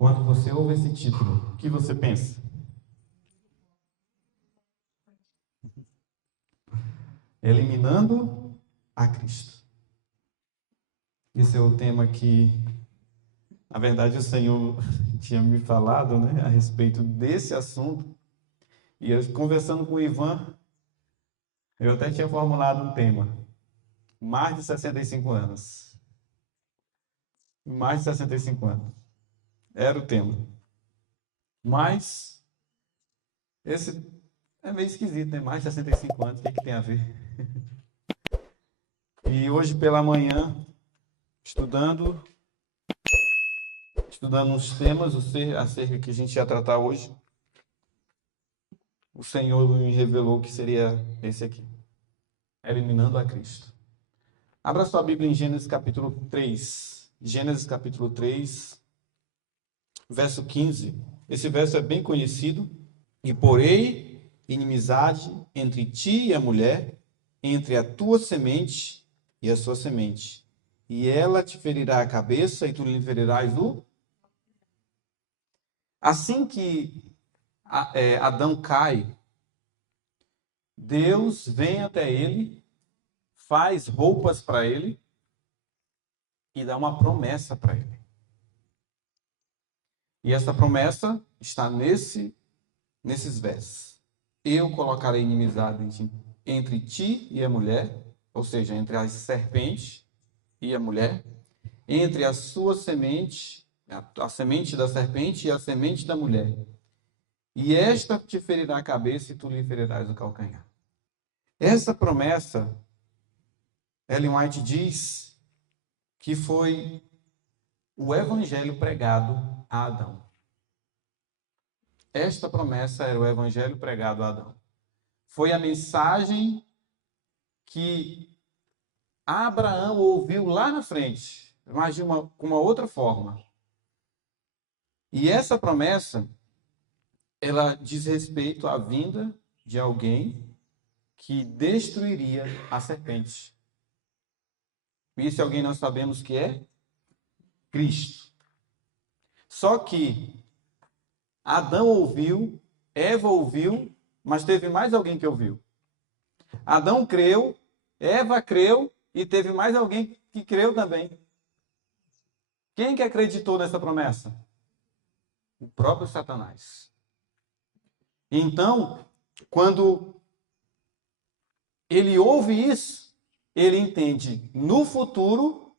Quando você ouve esse título, o que você pensa? Eliminando a Cristo. Esse é o tema que, na verdade, o Senhor tinha me falado, né, a respeito desse assunto. E eu, conversando com o Ivan, eu até tinha formulado um tema. Mais de 65 anos. Mais de 65 anos. Era o tema. Mas, esse é meio esquisito, né? Mais de 65 anos, o que é que tem a ver? E hoje pela manhã, estudando uns temas acerca que a gente ia tratar hoje, o Senhor me revelou que seria esse aqui, eliminando a Cristo. Abra sua Bíblia em Gênesis capítulo 3. Gênesis capítulo 3, verso 15. Esse verso é bem conhecido. E porei inimizade entre ti e a mulher, entre a tua semente e a sua semente. E ela te ferirá a cabeça e tu lhe ferirás o... Assim que Adão cai, Deus vem até ele, faz roupas para ele e dá uma promessa para ele. E essa promessa está nesses versos. Eu colocarei inimizade entre ti e a mulher, ou seja, entre a serpente e a mulher, entre a sua semente, a semente da serpente e a semente da mulher. E esta te ferirá a cabeça e tu lhe ferirás o calcanhar. Essa promessa, Ellen White diz que foi o evangelho pregado a Adão. Esta promessa era o evangelho pregado a Adão. Foi a mensagem que Abraão ouviu lá na frente, mas com uma outra forma. E essa promessa, ela diz respeito à vinda de alguém que destruiria a serpente. E esse alguém nós sabemos que é Cristo. Só que Adão ouviu, Eva ouviu, mas teve mais alguém que ouviu. Adão creu, Eva creu e teve mais alguém que creu também. Quem que acreditou nessa promessa? O próprio Satanás. Então, quando ele ouve isso, ele entende, no futuro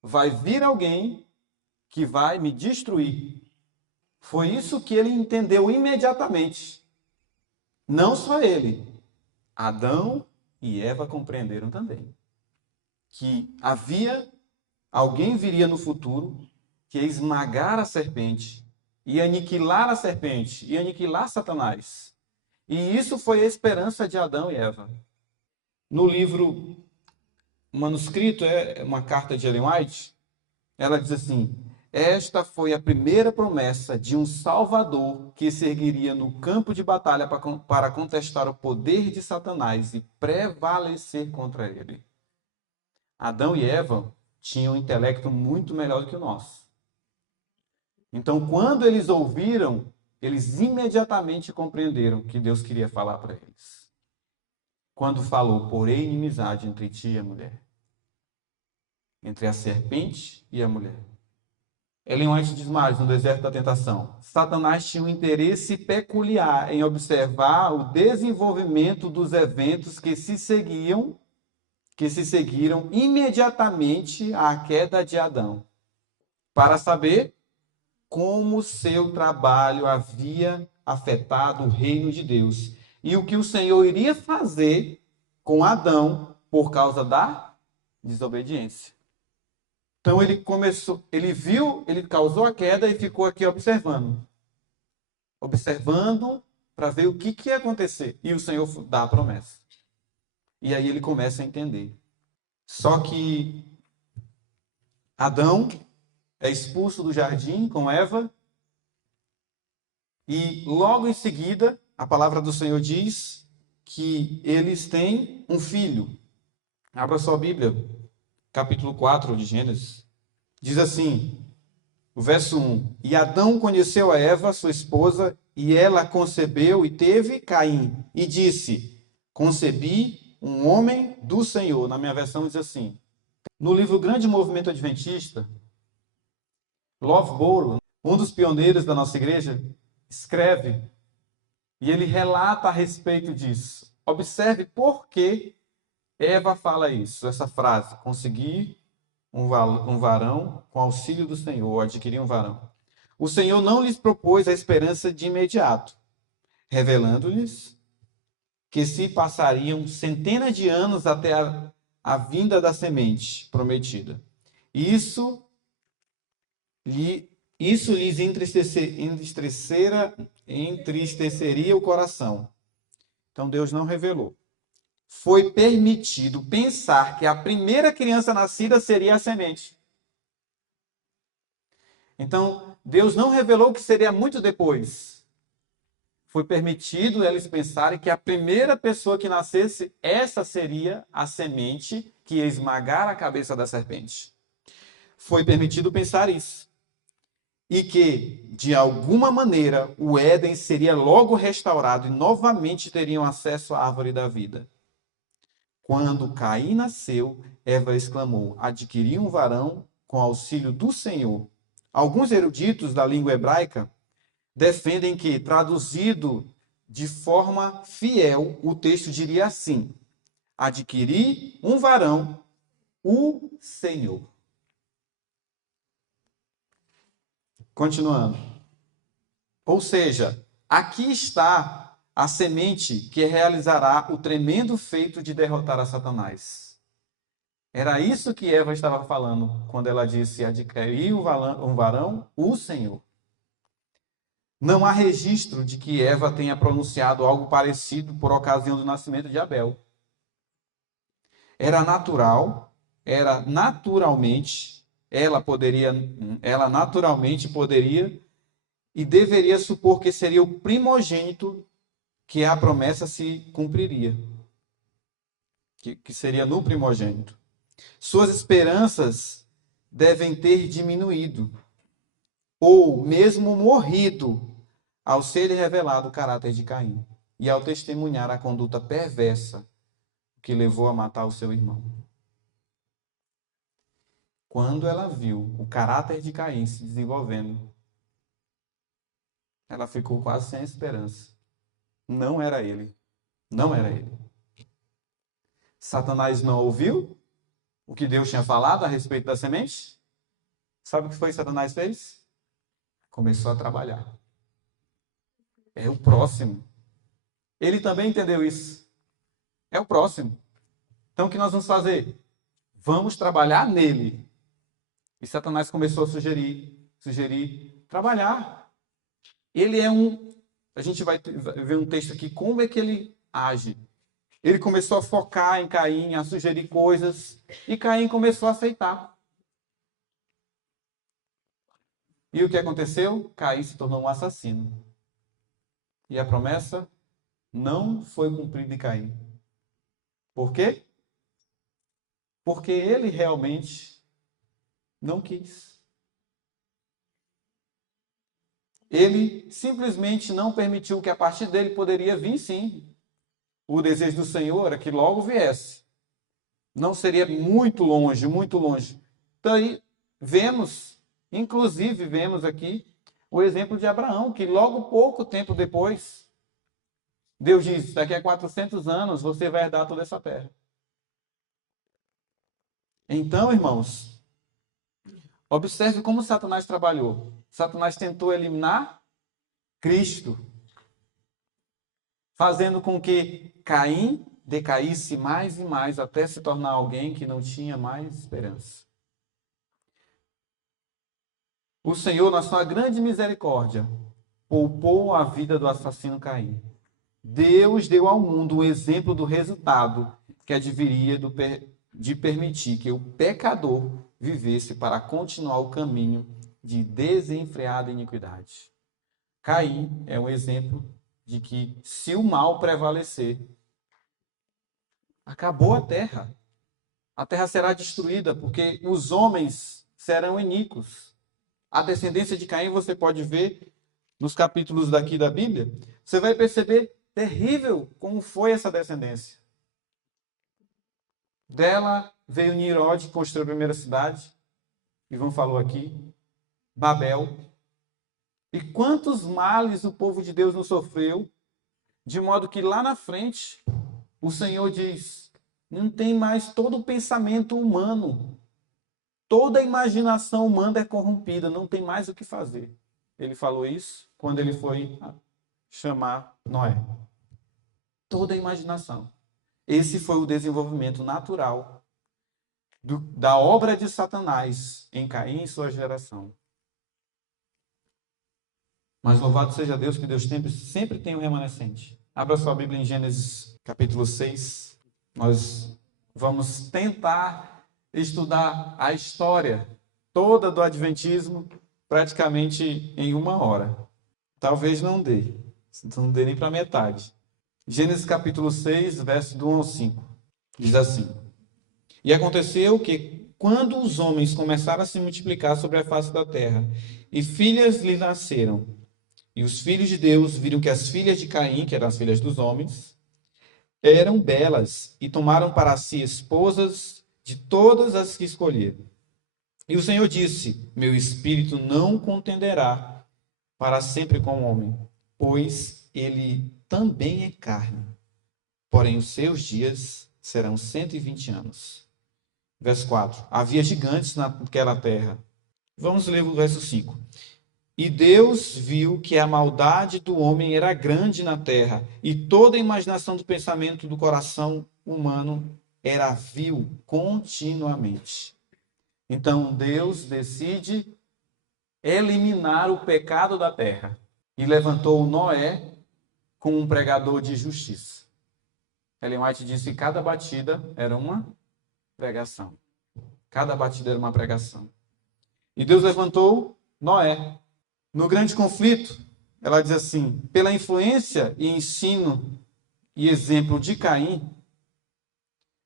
vai vir alguém que vai me destruir. Foi isso que ele entendeu imediatamente. Não só ele, Adão e Eva compreenderam também que alguém viria no futuro que ia esmagar a serpente, ia aniquilar a serpente, ia aniquilar Satanás. E isso foi a esperança de Adão e Eva. No livro manuscrito, é uma carta de Ellen White, ela diz assim: esta foi a primeira promessa de um Salvador que se ergueria no campo de batalha para contestar o poder de Satanás e prevalecer contra ele. Adão e Eva tinham um intelecto muito melhor do que o nosso. Então, quando eles ouviram, eles imediatamente compreenderam que Deus queria falar para eles. Quando falou, porém, inimizade entre ti e a mulher, entre a serpente e a mulher. Ellen White diz mais no Deserto da Tentação: Satanás tinha um interesse peculiar em observar o desenvolvimento dos eventos que se seguiram imediatamente à queda de Adão, para saber como seu trabalho havia afetado o reino de Deus e o que o Senhor iria fazer com Adão por causa da desobediência. Então ele viu, ele causou a queda e ficou aqui observando para ver o que ia acontecer. E o Senhor dá a promessa. E aí ele começa a entender. Só que Adão é expulso do jardim com Eva e logo em seguida a palavra do Senhor diz que eles têm um filho. Abra sua Bíblia, capítulo 4 de Gênesis. Diz assim, O verso 1. E Adão conheceu a Eva, sua esposa, e ela concebeu e teve Caim. E disse, concebi um homem do Senhor. Na minha versão diz assim. No livro Grande Movimento Adventista, Loughborough, um dos pioneiros da nossa igreja, escreve e ele relata a respeito disso. Observe por que Eva fala isso, essa frase, consegui um varão com auxílio do Senhor, adquirir um varão. O Senhor não lhes propôs a esperança de imediato, revelando-lhes que se passariam centenas de anos até a vinda da semente prometida. Isso lhes entristeceria o coração. Então Deus não revelou. Foi permitido pensar que a primeira criança nascida seria a semente. Então, Deus não revelou que seria muito depois. Foi permitido eles pensarem que a primeira pessoa que nascesse, essa seria a semente que ia esmagar a cabeça da serpente. Foi permitido pensar isso. E que, de alguma maneira, o Éden seria logo restaurado e novamente teriam acesso à árvore da vida. Quando Caim nasceu, Eva exclamou, adquiri um varão com auxílio do Senhor. Alguns eruditos da língua hebraica defendem que, traduzido de forma fiel, o texto diria assim, adquiri um varão, o Senhor. Continuando. Ou seja, aqui está a semente que realizará o tremendo feito de derrotar a Satanás. Era isso que Eva estava falando quando ela disse, adquirir um varão, o Senhor. Não há registro de que Eva tenha pronunciado algo parecido por ocasião do nascimento de Abel. Era naturalmente, ela naturalmente poderia e deveria supor que seria o primogênito que a promessa se cumpriria. Que seria no primogênito. Suas esperanças devem ter diminuído, ou mesmo morrido, ao ser revelado o caráter de Caim e ao testemunhar a conduta perversa que levou a matar o seu irmão. Quando ela viu o caráter de Caim se desenvolvendo, ela ficou quase sem esperança. Não era ele. Não era ele. Satanás não ouviu o que Deus tinha falado a respeito da semente? Sabe o que foi que Satanás fez? Começou a trabalhar. É o próximo. Ele também entendeu isso. É o próximo. Então o que nós vamos fazer? Vamos trabalhar nele. E Satanás começou a sugerir trabalhar. Ele é a gente vai ver um texto aqui, como é que ele age. Ele começou a focar em Caim, a sugerir coisas, e Caim começou a aceitar. E o que aconteceu? Caim se tornou um assassino. E a promessa não foi cumprida em Caim. Por quê? Porque ele realmente não quis. Ele simplesmente não permitiu que a partir dele poderia vir sim. O desejo do Senhor era que logo viesse. Não seria muito longe, muito longe. Então aí inclusive vemos aqui o exemplo de Abraão, que logo pouco tempo depois, Deus diz, daqui a 400 anos você vai herdar toda essa terra. Então, irmãos, observe como Satanás trabalhou. Satanás tentou eliminar Cristo, fazendo com que Caim decaísse mais e mais, até se tornar alguém que não tinha mais esperança. O Senhor, na sua grande misericórdia, poupou a vida do assassino Caim. Deus deu ao mundo um exemplo do resultado que adviria de permitir que o pecador vivesse para continuar o caminho de desenfreada iniquidade. Caim é um exemplo de que, se o mal prevalecer, acabou a terra. A terra será destruída, porque os homens serão iníquos. a descendência de Caim, você pode ver nos capítulos daqui da Bíblia, você vai perceber terrível como foi essa descendência. Dela veio Nimrod, que construiu a primeira cidade, Ivan falou aqui, Babel. E quantos males o povo de Deus não sofreu, de modo que lá na frente, o Senhor diz, não tem mais todo o pensamento humano, toda a imaginação humana é corrompida, não tem mais o que fazer. Ele falou isso quando ele foi chamar Noé. Toda a imaginação. Esse foi o desenvolvimento natural da obra de Satanás em Caim e sua geração. Mas louvado seja Deus, que Deus sempre tem um remanescente. Abra sua Bíblia em Gênesis capítulo 6. Nós vamos tentar estudar a história toda do Adventismo praticamente em 1 hora. Talvez não dê. Não dê nem para metade. Gênesis capítulo 6, verso do 1 ao 5. Diz assim: E aconteceu que, quando os homens começaram a se multiplicar sobre a face da terra, e filhas lhe nasceram, e os filhos de Deus viram que as filhas de Caim, que eram as filhas dos homens, eram belas, e tomaram para si esposas de todas as que escolheram. E o Senhor disse: Meu espírito não contenderá para sempre com o homem, pois ele também é carne. Porém, os seus dias serão 120 anos. Verso 4. Havia gigantes naquela terra. Vamos ler o verso 5. E Deus viu que a maldade do homem era grande na terra, e toda a imaginação do pensamento do coração humano era vil continuamente. Então Deus decide eliminar o pecado da terra e levantou Noé como um pregador de justiça. Ellen White disse que cada batida era uma pregação. Cada batida era uma pregação. E Deus levantou Noé. No grande conflito, ela diz assim: pela influência e ensino e exemplo de Caim,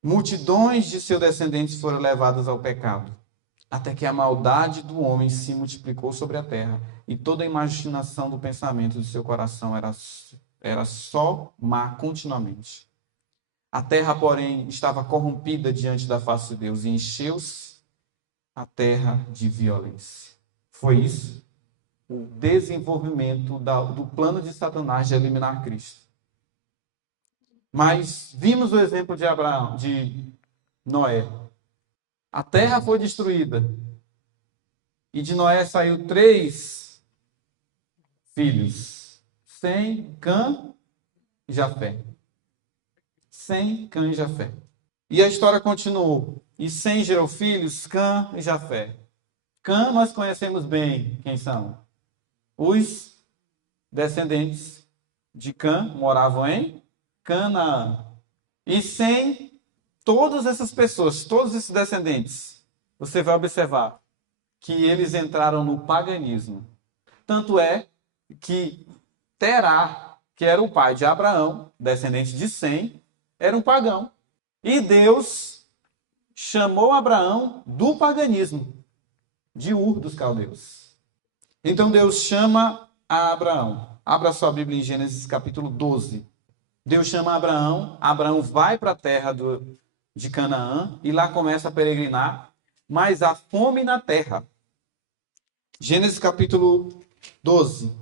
multidões de seus descendentes foram levadas ao pecado, até que a maldade do homem se multiplicou sobre a terra, e toda a imaginação do pensamento do seu coração era só má continuamente. A terra, porém, estava corrompida diante da face de Deus, e encheu-se a terra de violência. Foi isso o desenvolvimento do plano de Satanás de eliminar Cristo. Mas vimos o exemplo de Abraão, de Noé. A terra foi destruída. E de Noé saiu 3 filhos. Sem, Cã e Jafé. Sem, Cã e Jafé. E a história continuou. E Sem gerou filhos, Cã e Jafé. Cã nós conhecemos bem quem são. Os descendentes de Cã moravam em Canaã. E Sem, todas essas pessoas, todos esses descendentes, você vai observar que eles entraram no paganismo. Tanto é que Terá, que era o pai de Abraão, descendente de Sem, era um pagão. E Deus chamou Abraão do paganismo, de Ur dos caldeus. Então Deus chama a Abraão. Abra sua Bíblia em Gênesis capítulo 12. Deus chama Abraão. Abraão vai para a terra de Canaã e lá começa a peregrinar, mas há fome na terra. Gênesis capítulo 12,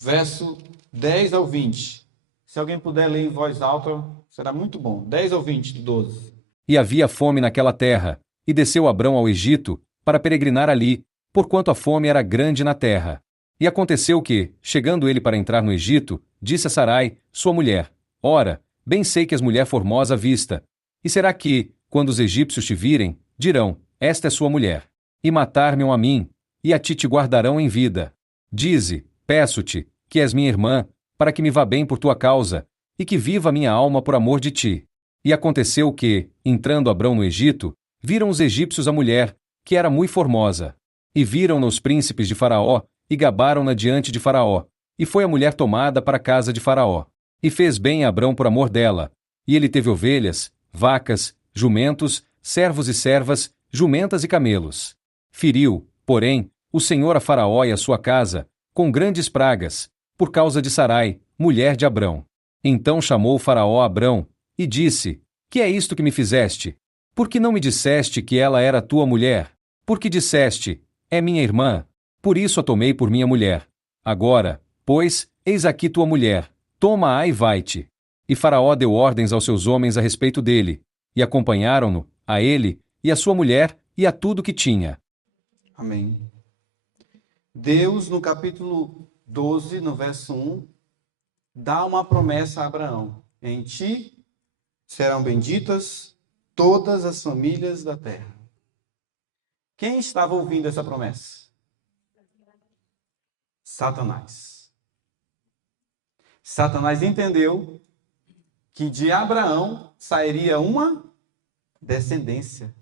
verso 10 ao 20. Se alguém puder ler em voz alta, será muito bom. 10 ao 20 do 12. E havia fome naquela terra, e desceu Abrão ao Egito para peregrinar ali, porquanto a fome era grande na terra. E aconteceu que, chegando ele para entrar no Egito, disse a Sarai, sua mulher: Ora, bem sei que és mulher formosa à vista. E será que, quando os egípcios te virem, dirão: Esta é sua mulher, e matar-me-ão a mim, e a ti te guardarão em vida. Dize, peço-te, que és minha irmã, para que me vá bem por tua causa, e que viva a minha alma por amor de ti. E aconteceu que, entrando Abrão no Egito, viram os egípcios a mulher, que era muito formosa. E viram-na os príncipes de Faraó, e gabaram-na diante de Faraó. E foi a mulher tomada para a casa de Faraó. E fez bem a Abrão por amor dela. E ele teve ovelhas, vacas, jumentos, servos e servas, jumentas e camelos. Feriu, porém, o Senhor a Faraó e a sua casa, com grandes pragas, por causa de Sarai, mulher de Abrão. Então chamou Faraó a Abrão, e disse: Que é isto que me fizeste? Por que não me disseste que ela era tua mulher? Porque disseste: É minha irmã, por isso a tomei por minha mulher. Agora, pois, eis aqui tua mulher, toma-a e vai-te. E Faraó deu ordens aos seus homens a respeito dele, e acompanharam-no, a ele, e a sua mulher, e a tudo que tinha. Amém. Deus, no capítulo 12, no verso 1, dá uma promessa a Abraão: em ti serão benditas todas as famílias da terra. Quem estava ouvindo essa promessa? Satanás. Satanás entendeu que de Abraão sairia uma descendência.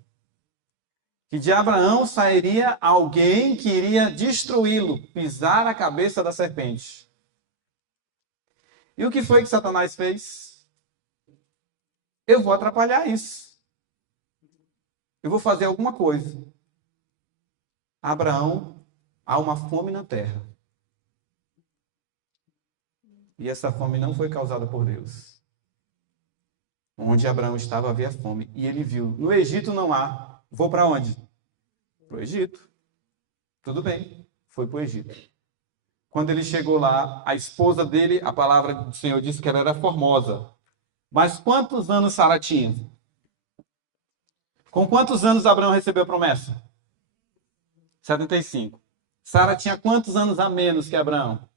Que de Abraão sairia alguém que iria destruí-lo, pisar a cabeça da serpente. E o que foi que Satanás fez? Eu vou atrapalhar isso. Eu vou fazer alguma coisa. Abraão, há uma fome na terra. E essa fome não foi causada por Deus. Onde Abraão estava havia fome. E ele viu: no Egito não há. Vou para onde? Para o Egito. Tudo bem, foi para o Egito. Quando ele chegou lá, a esposa dele, a palavra do Senhor disse que ela era formosa. Mas quantos anos Sara tinha? Com quantos anos Abraão recebeu a promessa? 75. Sara tinha quantos anos a menos que Abraão?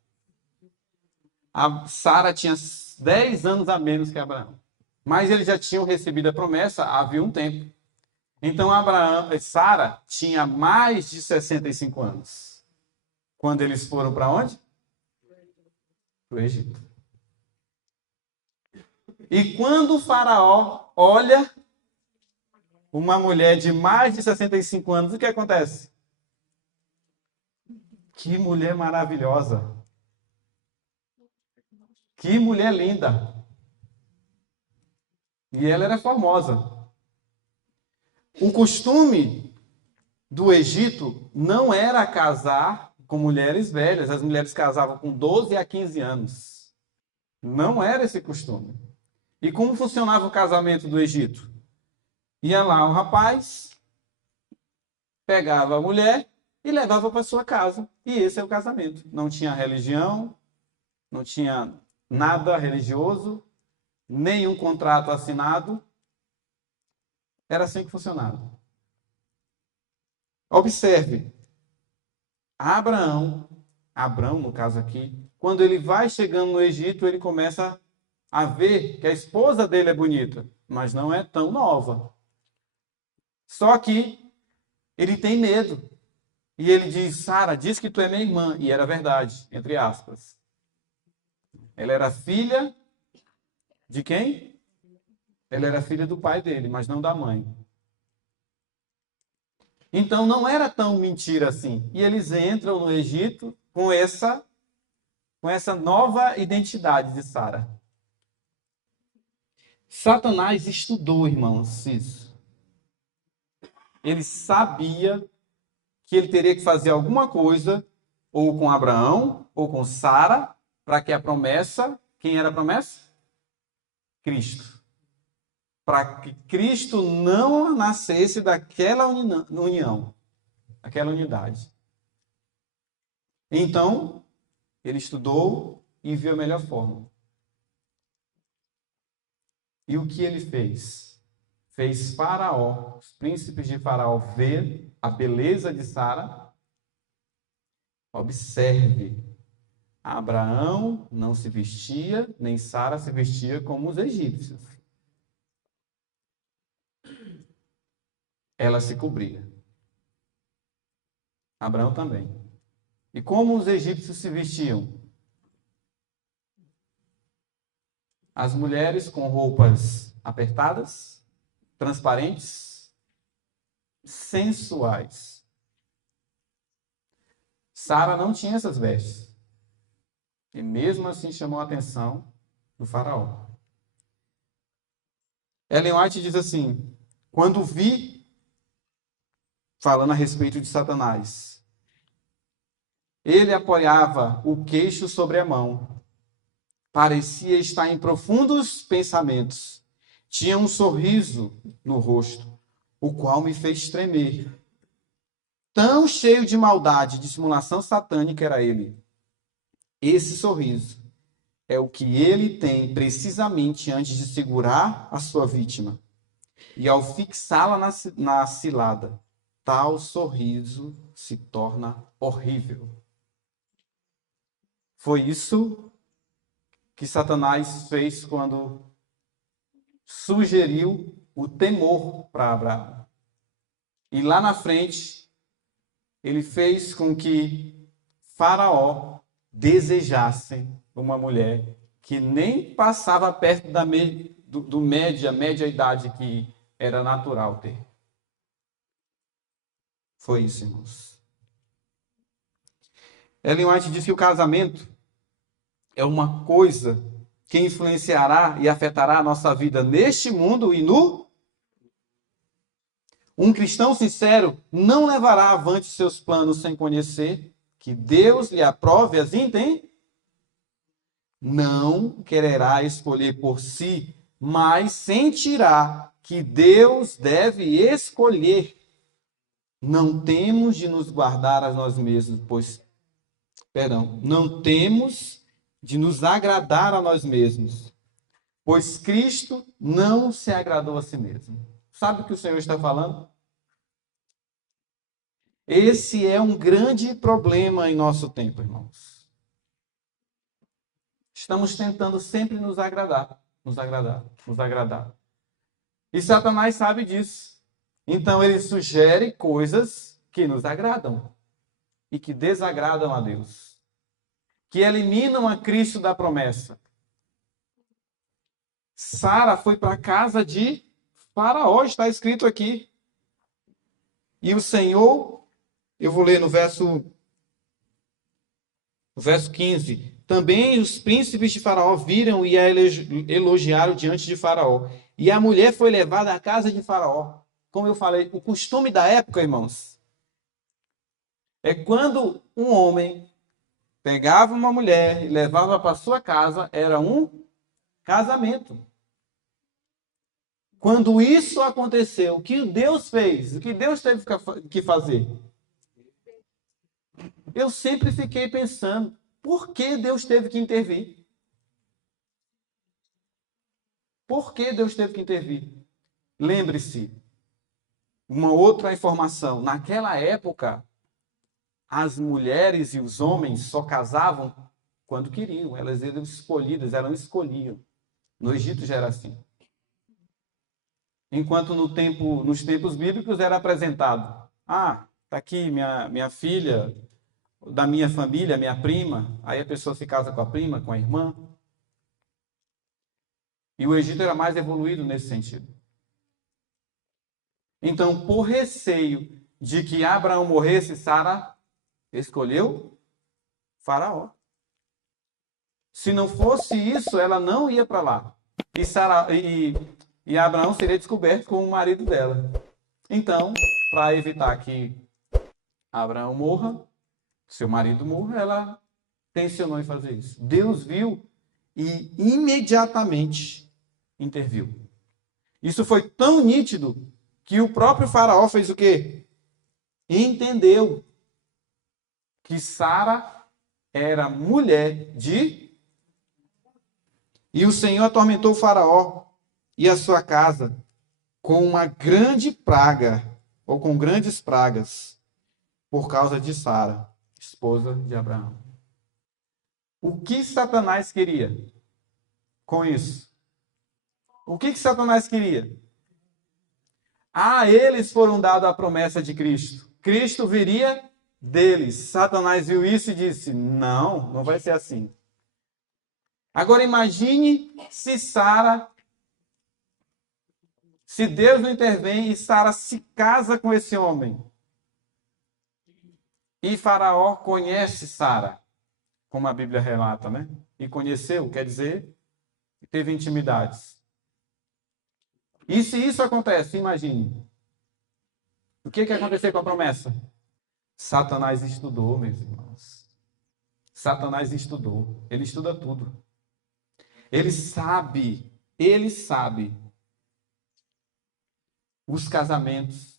A Sara tinha 10 anos a menos que Abraão. Mas eles já tinham recebido a promessa havia um tempo. Então Sara tinha mais de 65 anos. Quando eles foram para onde? Para o Egito. E quando o faraó olha uma mulher de mais de 65 anos, o que acontece? Que mulher maravilhosa. Que mulher linda. E ela era formosa. O costume do Egito não era casar com mulheres velhas. As mulheres casavam com 12 a 15 anos. Não era esse costume. E como funcionava o casamento do Egito? Ia lá o rapaz, pegava a mulher e levava para sua casa. E esse é o casamento. Não tinha religião, não tinha nada religioso, nenhum contrato assinado. Era assim que funcionava. Observe, Abraão, no caso aqui, quando ele vai chegando no Egito, ele começa a ver que a esposa dele é bonita, mas não é tão nova. Só que ele tem medo. E ele diz: Sara, diz que tu é minha irmã. E era verdade, entre aspas. Ela era filha de quem? Ela era filha do pai dele, mas não da mãe. Então não era tão mentira assim. E eles entram no Egito com essa nova identidade de Sara. Satanás estudou, irmãos, isso. Ele sabia que ele teria que fazer alguma coisa, ou com Abraão, ou com Sara, para que a promessa... Quem era a promessa? Cristo. Para que Cristo não nascesse daquela união, daquela unidade. Então, ele estudou e viu a melhor forma. E o que ele fez? Fez Faraó, os príncipes de Faraó, ver a beleza de Sara. Observe, Abraão não se vestia, nem Sara se vestia como os egípcios. Ela se cobria. Abraão também. E como os egípcios se vestiam? As mulheres com roupas apertadas, transparentes, sensuais. Sara não tinha essas vestes. E mesmo assim chamou a atenção do faraó. Ellen White diz assim: quando vi, falando a respeito de Satanás, Ele apoiava o queixo sobre a mão. Parecia estar em profundos pensamentos. Tinha um sorriso no rosto, o qual me fez tremer. Tão cheio de maldade, de simulação satânica era ele. Esse sorriso é o que ele tem precisamente antes de segurar a sua vítima. E ao fixá-la na cilada, tal sorriso se torna horrível. Foi isso que Satanás fez quando sugeriu o temor para Abraão. E lá na frente, ele fez com que Faraó desejasse uma mulher que nem passava perto do média idade que era natural ter. Foi isso, irmãos. Ellen White diz que o casamento é uma coisa que influenciará e afetará a nossa vida neste mundo e no. Um cristão sincero não levará avante seus planos sem conhecer que Deus lhe aprove as intenções. Não quererá escolher por si, mas sentirá que Deus deve escolher. Não temos de nos guardar a nós mesmos, não temos de nos agradar a nós mesmos, pois Cristo não se agradou a si mesmo. Sabe o que o Senhor está falando? Esse é um grande problema em nosso tempo, irmãos. Estamos tentando sempre nos agradar. E Satanás sabe disso. Então ele sugere coisas que nos agradam e que desagradam a Deus, que eliminam a Cristo da promessa. Sara foi para a casa de Faraó, está escrito aqui. E o Senhor, eu vou ler no verso 15. Também os príncipes de Faraó viram e a elogiaram diante de Faraó. E a mulher foi levada à casa de Faraó. Como eu falei, o costume da época, irmãos, é quando um homem pegava uma mulher e levava para sua casa, era um casamento. Quando isso aconteceu, o que Deus fez? O que Deus teve que fazer? Eu sempre fiquei pensando, por que Deus teve que intervir? Por que Deus teve que intervir? Lembre-se, uma outra informação. Naquela época, as mulheres e os homens só casavam quando queriam. Elas eram escolhidas, elas escolhiam. No Egito já era assim. Enquanto nos tempos bíblicos era apresentado. Ah, está aqui minha filha, da minha família, minha prima. Aí a pessoa se casa com a prima, com a irmã. E o Egito era mais evoluído nesse sentido. Então, por receio de que Abraão morresse, Sara escolheu Faraó. Se não fosse isso, ela não ia para lá. E Abraão seria descoberto como o marido dela. Então, para evitar que Abraão morra, seu marido morra, ela tensionou em fazer isso. Deus viu e imediatamente interviu. Isso foi tão nítido que o próprio Faraó fez o quê? Entendeu que Sara era mulher de... E o Senhor atormentou o Faraó e a sua casa com uma grande praga, ou com grandes pragas, por causa de Sara, esposa de Abraão. O que Satanás queria com isso? O que Satanás queria? A eles foram dadas a promessa de Cristo. Cristo viria deles. Satanás viu isso e disse, não vai ser assim. Agora imagine se Deus não intervém e Sara se casa com esse homem. E Faraó conhece Sara, como a Bíblia relata, né? E conheceu, quer dizer, teve intimidades. E se isso acontece, imagine. O que ia acontecer com a promessa? Satanás estudou, meus irmãos. Satanás estudou. Ele estuda tudo. Ele sabe os casamentos.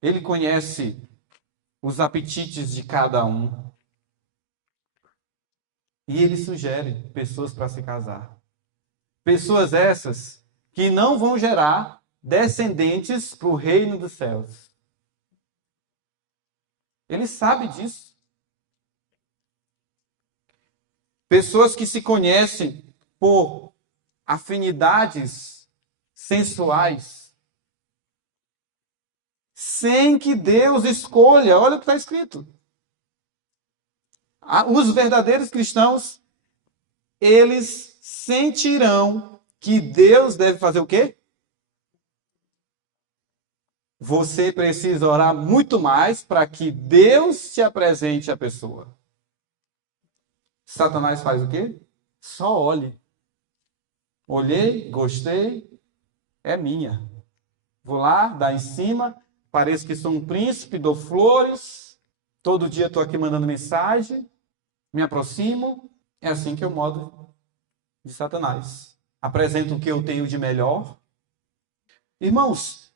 Ele conhece os apetites de cada um. E ele sugere pessoas para se casar. Pessoas essas que não vão gerar descendentes para o reino dos céus. Ele sabe disso. Pessoas que se conhecem por afinidades sensuais, sem que Deus escolha. Olha o que está escrito. Os verdadeiros cristãos, eles sentirão que Deus deve fazer o quê? Você precisa orar muito mais para que Deus te apresente a pessoa. Satanás faz o quê? Só olhe. Olhei, gostei, é minha. Vou lá, dar em cima, pareço que sou um príncipe, dou flores, todo dia estou aqui mandando mensagem, me aproximo. É assim que é o modo de Satanás. Apresento o que eu tenho de melhor. Irmãos,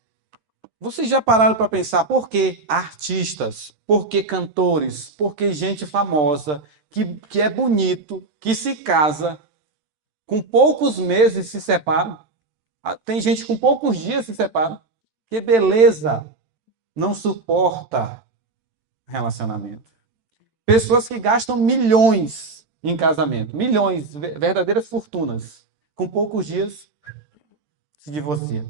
vocês já pararam para pensar por que artistas, por que cantores, por que gente famosa, que é bonito, que se casa, com poucos meses se separam? Tem gente com poucos dias se separa. Que beleza! Não suporta relacionamento. Pessoas que gastam milhões em casamento. Milhões, verdadeiras fortunas. Com poucos dias se divorciam.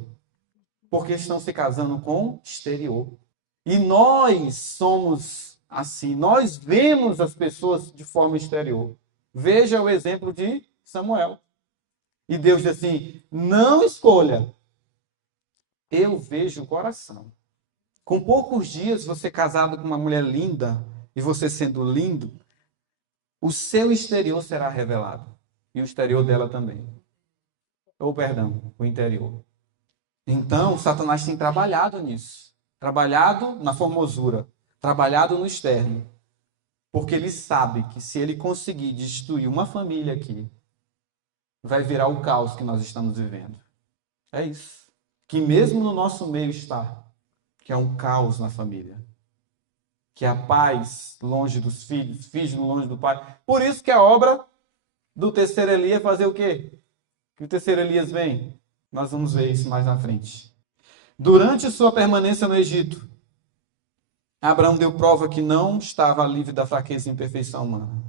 Porque estão se casando com exterior. E nós somos assim. Nós vemos as pessoas de forma exterior. Veja o exemplo de Samuel. E Deus diz assim, não escolha. Eu vejo o coração. Com poucos dias, você casado com uma mulher linda, e você sendo lindo, o seu exterior será revelado. E o exterior dela também. Ou, perdão, o interior. Então, Satanás tem trabalhado nisso. Trabalhado na formosura. Trabalhado no externo. Porque ele sabe que se ele conseguir destruir uma família aqui, vai virar o caos que nós estamos vivendo. É isso. Que mesmo no nosso meio está. Que é um caos na família. Que a paz longe dos filhos, filhos longe do pai. Por isso que a obra do terceiro Elias é fazer o quê? Que o terceiro Elias vem. Nós vamos ver isso mais na frente. Durante sua permanência no Egito, Abraão deu prova que não estava livre da fraqueza e imperfeição humana.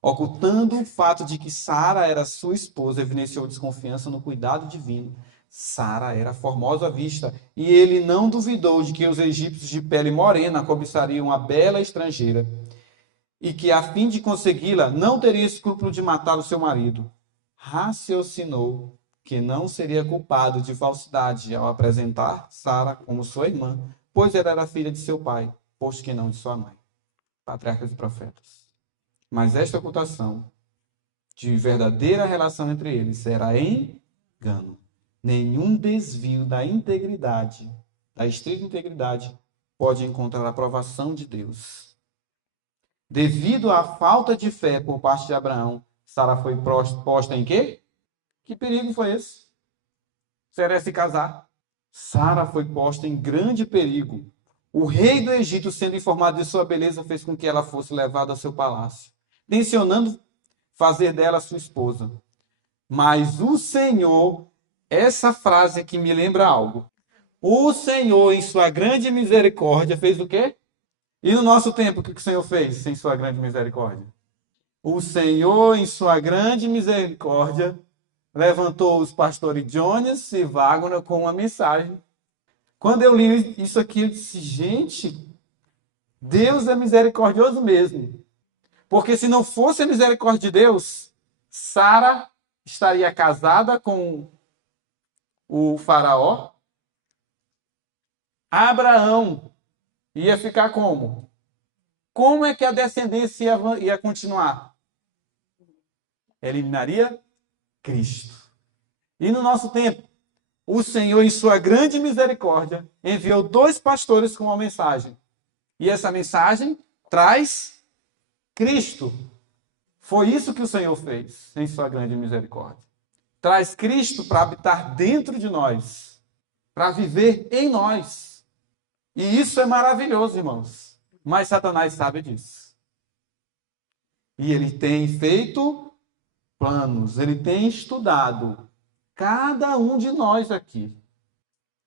Ocultando o fato de que Sara era sua esposa, evidenciou desconfiança no cuidado divino. Sara era formosa à vista, e ele não duvidou de que os egípcios de pele morena cobiçariam a bela estrangeira, e que, a fim de consegui-la, não teria escrúpulo de matar o seu marido. Raciocinou que não seria culpado de falsidade ao apresentar Sara como sua irmã, pois ela era filha de seu pai, posto que não de sua mãe. Patriarcas e profetas. Mas esta ocultação de verdadeira relação entre eles será engano. Nenhum desvio da integridade, da estrita integridade, pode encontrar a aprovação de Deus. Devido à falta de fé por parte de Abraão, Sara foi posta em quê? Que perigo foi esse? Será se casar? Sara foi posta em grande perigo. O rei do Egito, sendo informado de sua beleza, fez com que ela fosse levada ao seu palácio, tensionando fazer dela sua esposa. Mas o Senhor, essa frase aqui me lembra algo. O Senhor, em sua grande misericórdia, fez o quê? E no nosso tempo, o que o Senhor fez em sua grande misericórdia? O Senhor, em sua grande misericórdia, levantou os pastores Jones e Wagner com uma mensagem. Quando eu li isso aqui, eu disse, gente, Deus é misericordioso mesmo. Porque se não fosse a misericórdia de Deus, Sara estaria casada com o faraó. Abraão ia ficar como? Como é que a descendência ia continuar? Eliminaria Cristo. E no nosso tempo, o Senhor, em sua grande misericórdia, enviou 2 pastores com uma mensagem. E essa mensagem traz Cristo. Foi isso que o Senhor fez em sua grande misericórdia. Traz Cristo para habitar dentro de nós, para viver em nós. E isso é maravilhoso, irmãos. Mas Satanás sabe disso. E ele tem feito planos, ele tem estudado cada um de nós aqui.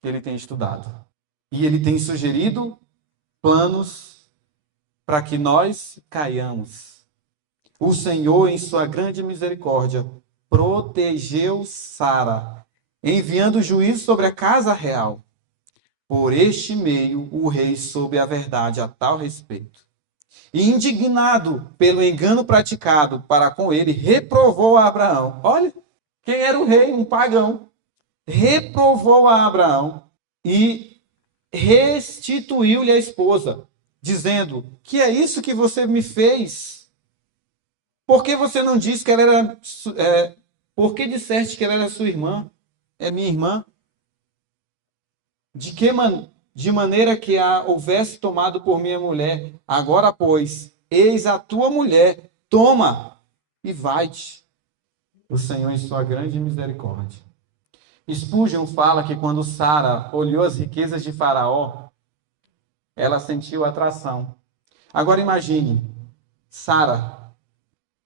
Ele tem estudado. E ele tem sugerido planos para que nós caiamos. O Senhor, em sua grande misericórdia, protegeu Sara, enviando juízo sobre a casa real. Por este meio, o rei soube a verdade a tal respeito. E indignado pelo engano praticado para com ele, reprovou a Abraão. Olha, quem era o rei? Um pagão. Reprovou a Abraão e restituiu-lhe a esposa, dizendo: que é isso que você me fez? Por que você não disse que ela era... por que disseste que ela era sua irmã? É minha irmã? De maneira que a houvesse tomado por minha mulher. Agora, pois, eis a tua mulher, toma e vai-te. O Senhor, em sua grande misericórdia. Spurgeon fala que quando Sara olhou as riquezas de Faraó, ela sentiu atração. Agora imagine, Sara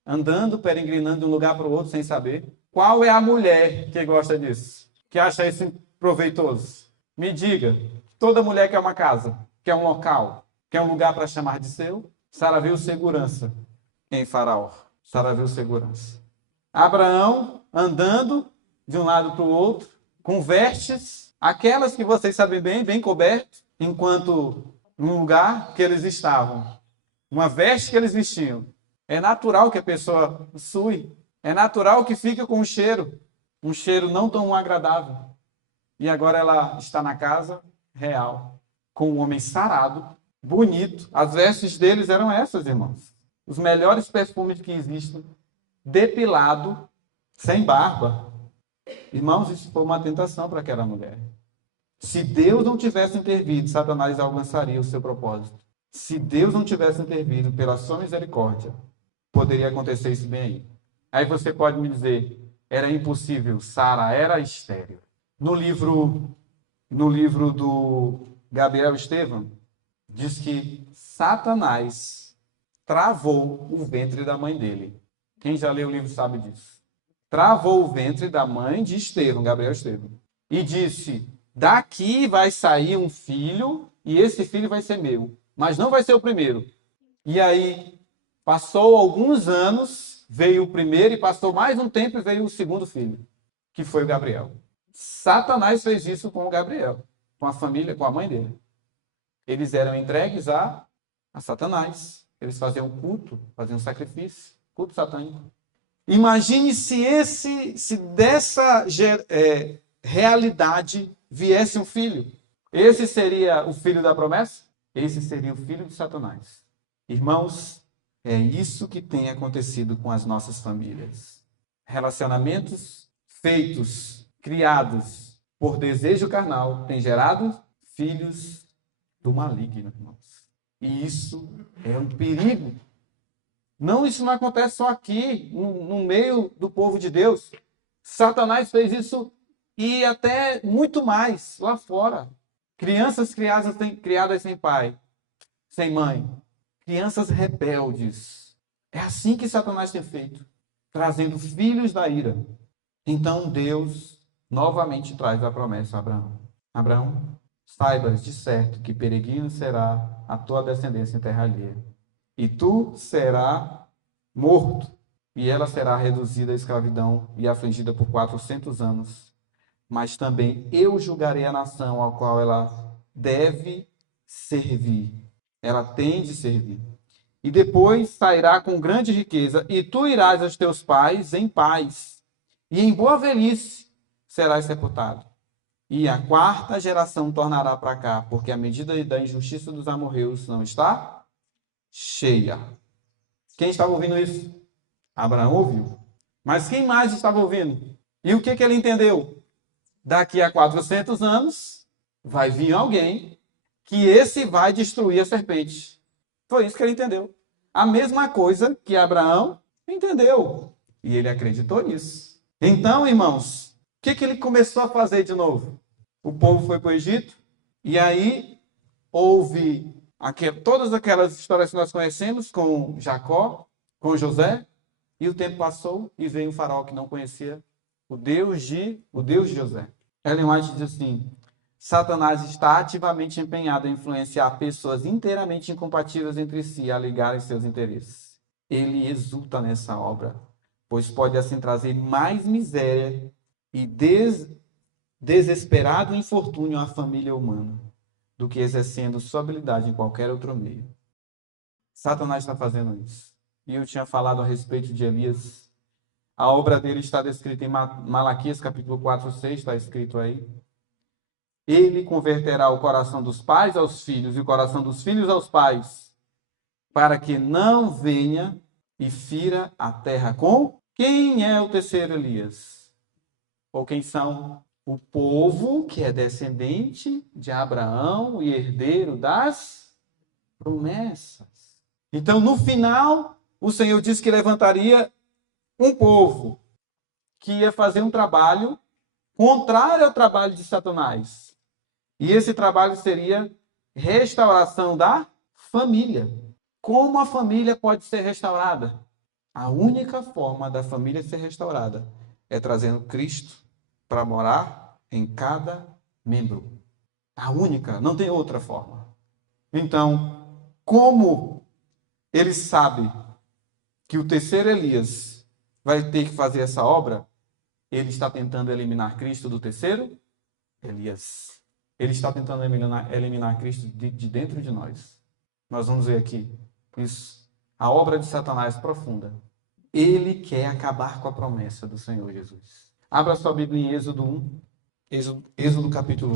andando, peregrinando de um lugar para o outro sem saber. Qual é a mulher que gosta disso? Que acha isso proveitoso? Me diga, toda mulher quer uma casa, quer um local, quer um lugar para chamar de seu. Sara viu segurança em Faraó. Sara viu segurança. Abraão andando de um lado para o outro, com vestes, aquelas que vocês sabem bem, bem cobertas, enquanto no lugar que eles estavam, uma veste que eles vestiam. É natural que a pessoa sue, é natural que fique com um cheiro não tão agradável. E agora ela está na casa real, com um homem sarado, bonito. As vestes deles eram essas, irmãos. Os melhores perfumes que existem, depilado, sem barba. Irmãos, isso foi uma tentação para aquela mulher. Se Deus não tivesse intervido, Satanás alcançaria o seu propósito. Se Deus não tivesse intervido pela sua misericórdia, poderia acontecer isso bem aí. Aí você pode me dizer, era impossível, Sara era estéril. No livro do Gabriel Estevam, diz que Satanás travou o ventre da mãe dele. Quem já leu o livro sabe disso. Travou o ventre da mãe de Estevão, Gabriel Estevam. E disse, daqui vai sair um filho e esse filho vai ser meu. Mas não vai ser o primeiro. E aí, passou alguns anos, veio o primeiro e passou mais um tempo e veio o segundo filho, que foi o Gabriel. Satanás fez isso com o Gabriel, com a família, com a mãe dele. Eles eram entregues a Satanás. Eles faziam culto, faziam sacrifício, culto satânico. Imagine se dessa realidade viesse um filho. Esse seria o filho da promessa? Esse seria o filho de Satanás. Irmãos, é isso que tem acontecido com as nossas famílias. Relacionamentos feitos, criados por desejo carnal, têm gerado filhos do maligno, irmãos. E isso é um perigo. Não, isso não acontece só aqui, no meio do povo de Deus. Satanás fez isso e até muito mais lá fora. Crianças criadas sem pai, sem mãe. Crianças rebeldes. É assim que Satanás tem feito, trazendo filhos da ira. Então Deus novamente traz a promessa a Abraão. Abraão, saibas de certo que peregrino será a tua descendência em terra alheia. E tu será morto, e ela será reduzida à escravidão e afligida por 400 anos. Mas também eu julgarei a nação ao qual ela deve servir. Ela tem de servir. E depois sairá com grande riqueza, e tu irás aos teus pais em paz, e em boa velhice serás sepultado. E a quarta geração tornará para cá, porque a medida da injustiça dos amorreus não está cheia. Quem estava ouvindo isso? Abraão ouviu. Mas quem mais estava ouvindo? E o que ele entendeu? Daqui a 400 anos, vai vir alguém que esse vai destruir a serpente. Foi isso que ele entendeu. a mesma coisa que Abraão entendeu. E ele acreditou nisso. Então, irmãos, o que ele começou a fazer de novo? O povo foi para o Egito, e aí houve todas aquelas histórias que nós conhecemos com Jacó, com José, e o tempo passou e veio um faraó que não conhecia o Deus de José. Ellen White diz assim: Satanás está ativamente empenhado em influenciar pessoas inteiramente incompatíveis entre si a ligarem seus interesses. Ele exulta nessa obra, pois pode assim trazer mais miséria e desesperado infortúnio à família humana do que exercendo sua habilidade em qualquer outro meio. Satanás está fazendo isso. E eu tinha falado a respeito de Elias. A obra dele está descrita em Malaquias, capítulo 4, 6, está escrito aí. Ele converterá o coração dos pais aos filhos e o coração dos filhos aos pais, para que não venha e fira a terra com... Quem é o terceiro Elias? Ou quem são? O povo que é descendente de Abraão e herdeiro das promessas. Então, no final, o Senhor disse que levantaria um povo que ia fazer um trabalho contrário ao trabalho de Satanás. E esse trabalho seria restauração da família. Como a família pode ser restaurada? A única forma da família ser restaurada é trazendo Cristo para morar em cada membro. A única, não tem outra forma. Então, como ele sabe que o terceiro Elias vai ter que fazer essa obra, ele está tentando eliminar Cristo do terceiro Elias. Ele está tentando eliminar Cristo de dentro de nós. Nós vamos ver aqui isso. A obra de Satanás profunda. Ele quer acabar com a promessa do Senhor Jesus. Abra sua Bíblia em Êxodo 1. Êxodo capítulo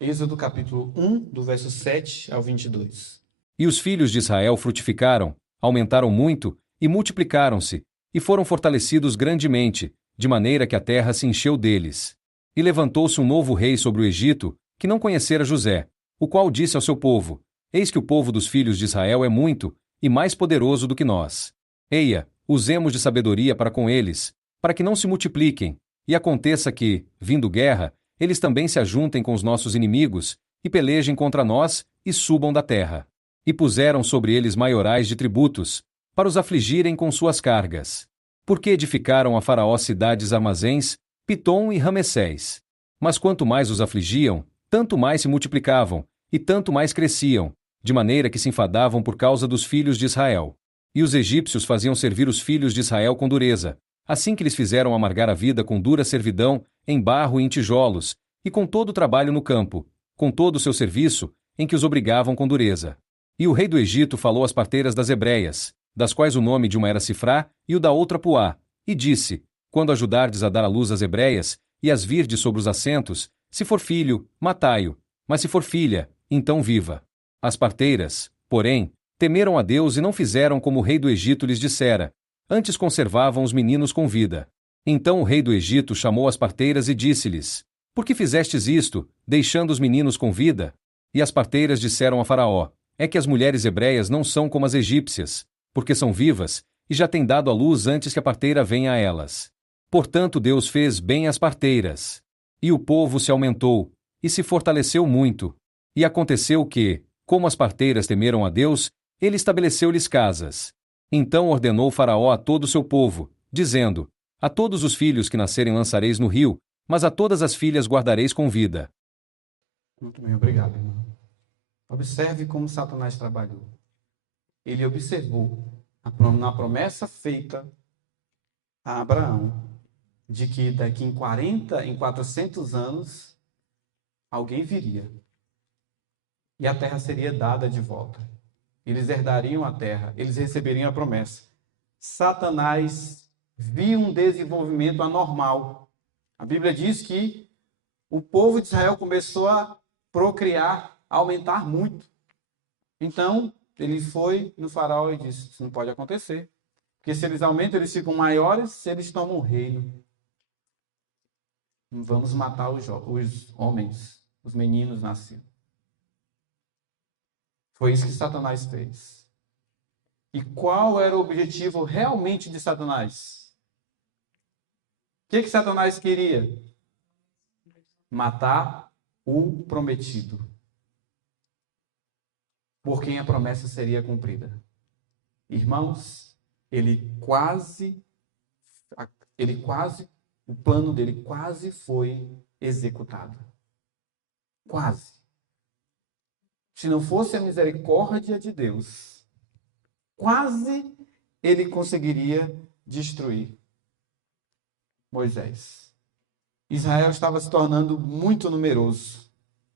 1. Êxodo capítulo 1, do verso 7 ao 22. E os filhos de Israel frutificaram, aumentaram muito e multiplicaram-se, e foram fortalecidos grandemente, de maneira que a terra se encheu deles. E levantou-se um novo rei sobre o Egito, que não conhecera José, o qual disse ao seu povo: Eis que o povo dos filhos de Israel é muito e mais poderoso do que nós. Eia, usemos de sabedoria para com eles, para que não se multipliquem, e aconteça que, vindo guerra, eles também se ajuntem com os nossos inimigos, e pelejem contra nós, e subam da terra. E puseram sobre eles maiorais de tributos, para os afligirem com suas cargas. Porque edificaram a Faraó cidades armazéns, Pitom e Ramessés. Mas quanto mais os afligiam, tanto mais se multiplicavam, e tanto mais cresciam, de maneira que se enfadavam por causa dos filhos de Israel. E os egípcios faziam servir os filhos de Israel com dureza, assim que lhes fizeram amargar a vida com dura servidão, em barro e em tijolos, e com todo o trabalho no campo, com todo o seu serviço, em que os obrigavam com dureza. E o rei do Egito falou às parteiras das hebreias, das quais o nome de uma era Sifrá e o da outra Puá, e disse: Quando ajudardes a dar à luz as hebreias, e as virdes sobre os assentos, se for filho, matai-o, mas se for filha, então viva. As parteiras, porém, temeram a Deus e não fizeram como o rei do Egito lhes dissera, antes conservavam os meninos com vida. Então o rei do Egito chamou as parteiras e disse-lhes: Por que fizestes isto, deixando os meninos com vida? E as parteiras disseram a Faraó: É que as mulheres hebreias não são como as egípcias, porque são vivas, e já têm dado à luz antes que a parteira venha a elas. Portanto Deus fez bem às parteiras. E o povo se aumentou, e se fortaleceu muito. E aconteceu que, como as parteiras temeram a Deus, ele estabeleceu-lhes casas. Então ordenou Faraó a todo o seu povo, dizendo: A todos os filhos que nascerem lançareis no rio, mas a todas as filhas guardareis com vida. Muito bem, obrigado, irmão. Observe como Satanás trabalhou. Ele observou na promessa feita a Abraão de que daqui em 400 anos, alguém viria e a terra seria dada de volta. Eles herdariam a terra, eles receberiam a promessa. Satanás viu um desenvolvimento anormal. A Bíblia diz que o povo de Israel começou a procriar, a aumentar muito. Então, ele foi no faraó e disse: Isso não pode acontecer. Porque se eles aumentam, eles ficam maiores, eles tomam o reino. Vamos matar os homens, os meninos nascidos. Foi isso que Satanás fez. E qual era o objetivo realmente de Satanás? O que Satanás queria? Matar o prometido, por quem a promessa seria cumprida. Irmãos, o plano dele quase foi executado. Quase. Se não fosse a misericórdia de Deus, quase ele conseguiria destruir Moisés. Israel estava se tornando muito numeroso.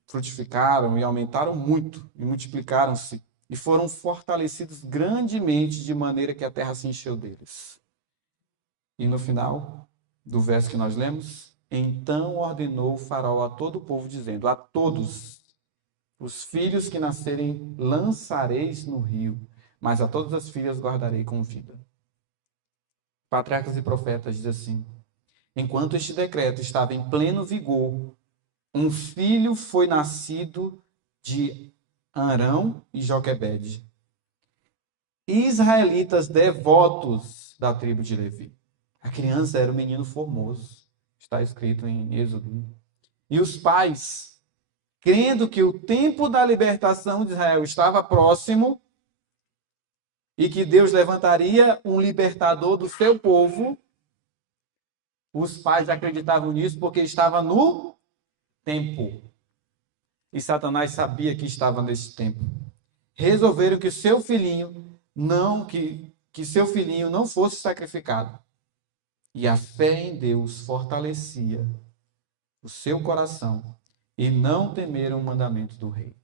Frutificaram e aumentaram muito, e multiplicaram-se, e foram fortalecidos grandemente, de maneira que a terra se encheu deles. E no final do verso que nós lemos, então ordenou o faraó a todo o povo, dizendo: a todos os filhos que nascerem lançareis no rio, mas a todas as filhas guardarei com vida. Patriarcas e Profetas diz assim: enquanto este decreto estava em pleno vigor, um filho foi nascido de Arão e Joquebede, israelitas devotos da tribo de Levi. A criança era um menino formoso, está escrito em Êxodo. E os pais, crendo que o tempo da libertação de Israel estava próximo e que Deus levantaria um libertador do seu povo, os pais acreditavam nisso porque estava no tempo. E Satanás sabia que estava nesse tempo. Resolveram que seu filhinho seu filhinho não fosse sacrificado. E a fé em Deus fortalecia o seu coração e não temeram o mandamento do rei.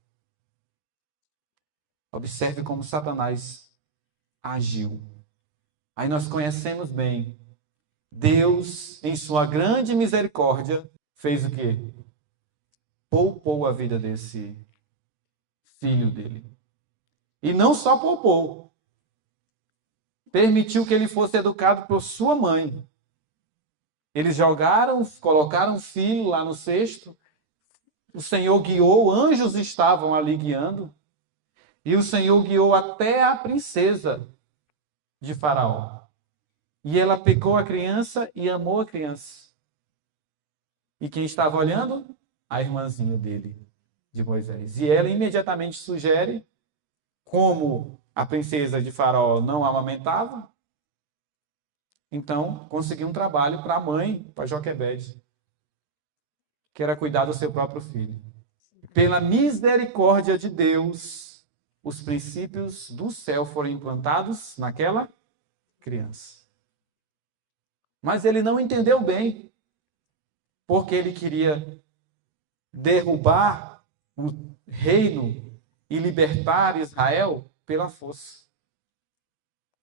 Observe como Satanás agiu. Aí nós conhecemos bem. Deus, em sua grande misericórdia, fez o quê? Poupou a vida desse filho dele. E não só poupou, permitiu que ele fosse educado por sua mãe. Eles colocaram o filho lá no cesto, o Senhor guiou, anjos estavam ali guiando, e o Senhor guiou até a princesa de Faraó. E ela pegou a criança e amou a criança. E quem estava olhando? A irmãzinha dele, de Moisés. E ela imediatamente sugere, como a princesa de Faraó não amamentava, então conseguiu um trabalho para a mãe, para Joquebede, que era cuidar do seu próprio filho. Pela misericórdia de Deus, os princípios do céu foram implantados naquela criança. Mas ele não entendeu bem, porque ele queria derrubar o reino e libertar Israel pela força.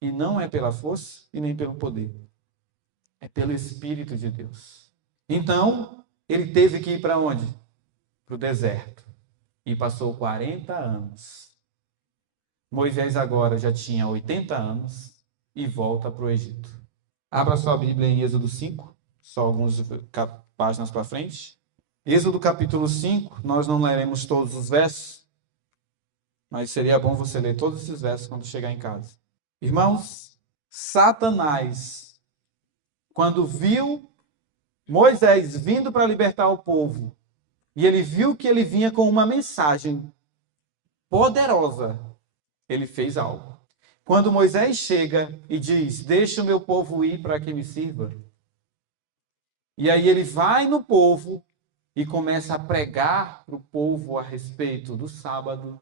E não é pela força e nem pelo poder. É pelo Espírito de Deus. Então, ele teve que ir para onde? Para o deserto. E passou 40 anos. Moisés agora já tinha 80 anos e volta para o Egito. Abra sua Bíblia em Êxodo 5, só algumas páginas para frente. Êxodo capítulo 5, nós não leremos todos os versos, mas seria bom você ler todos esses versos quando chegar em casa. Irmãos, Satanás, quando viu Moisés vindo para libertar o povo, e ele viu que ele vinha com uma mensagem poderosa, ele fez algo. Quando Moisés chega e diz: deixa o meu povo ir para que me sirva. E aí ele vai no povo e começa a pregar para o povo a respeito do sábado.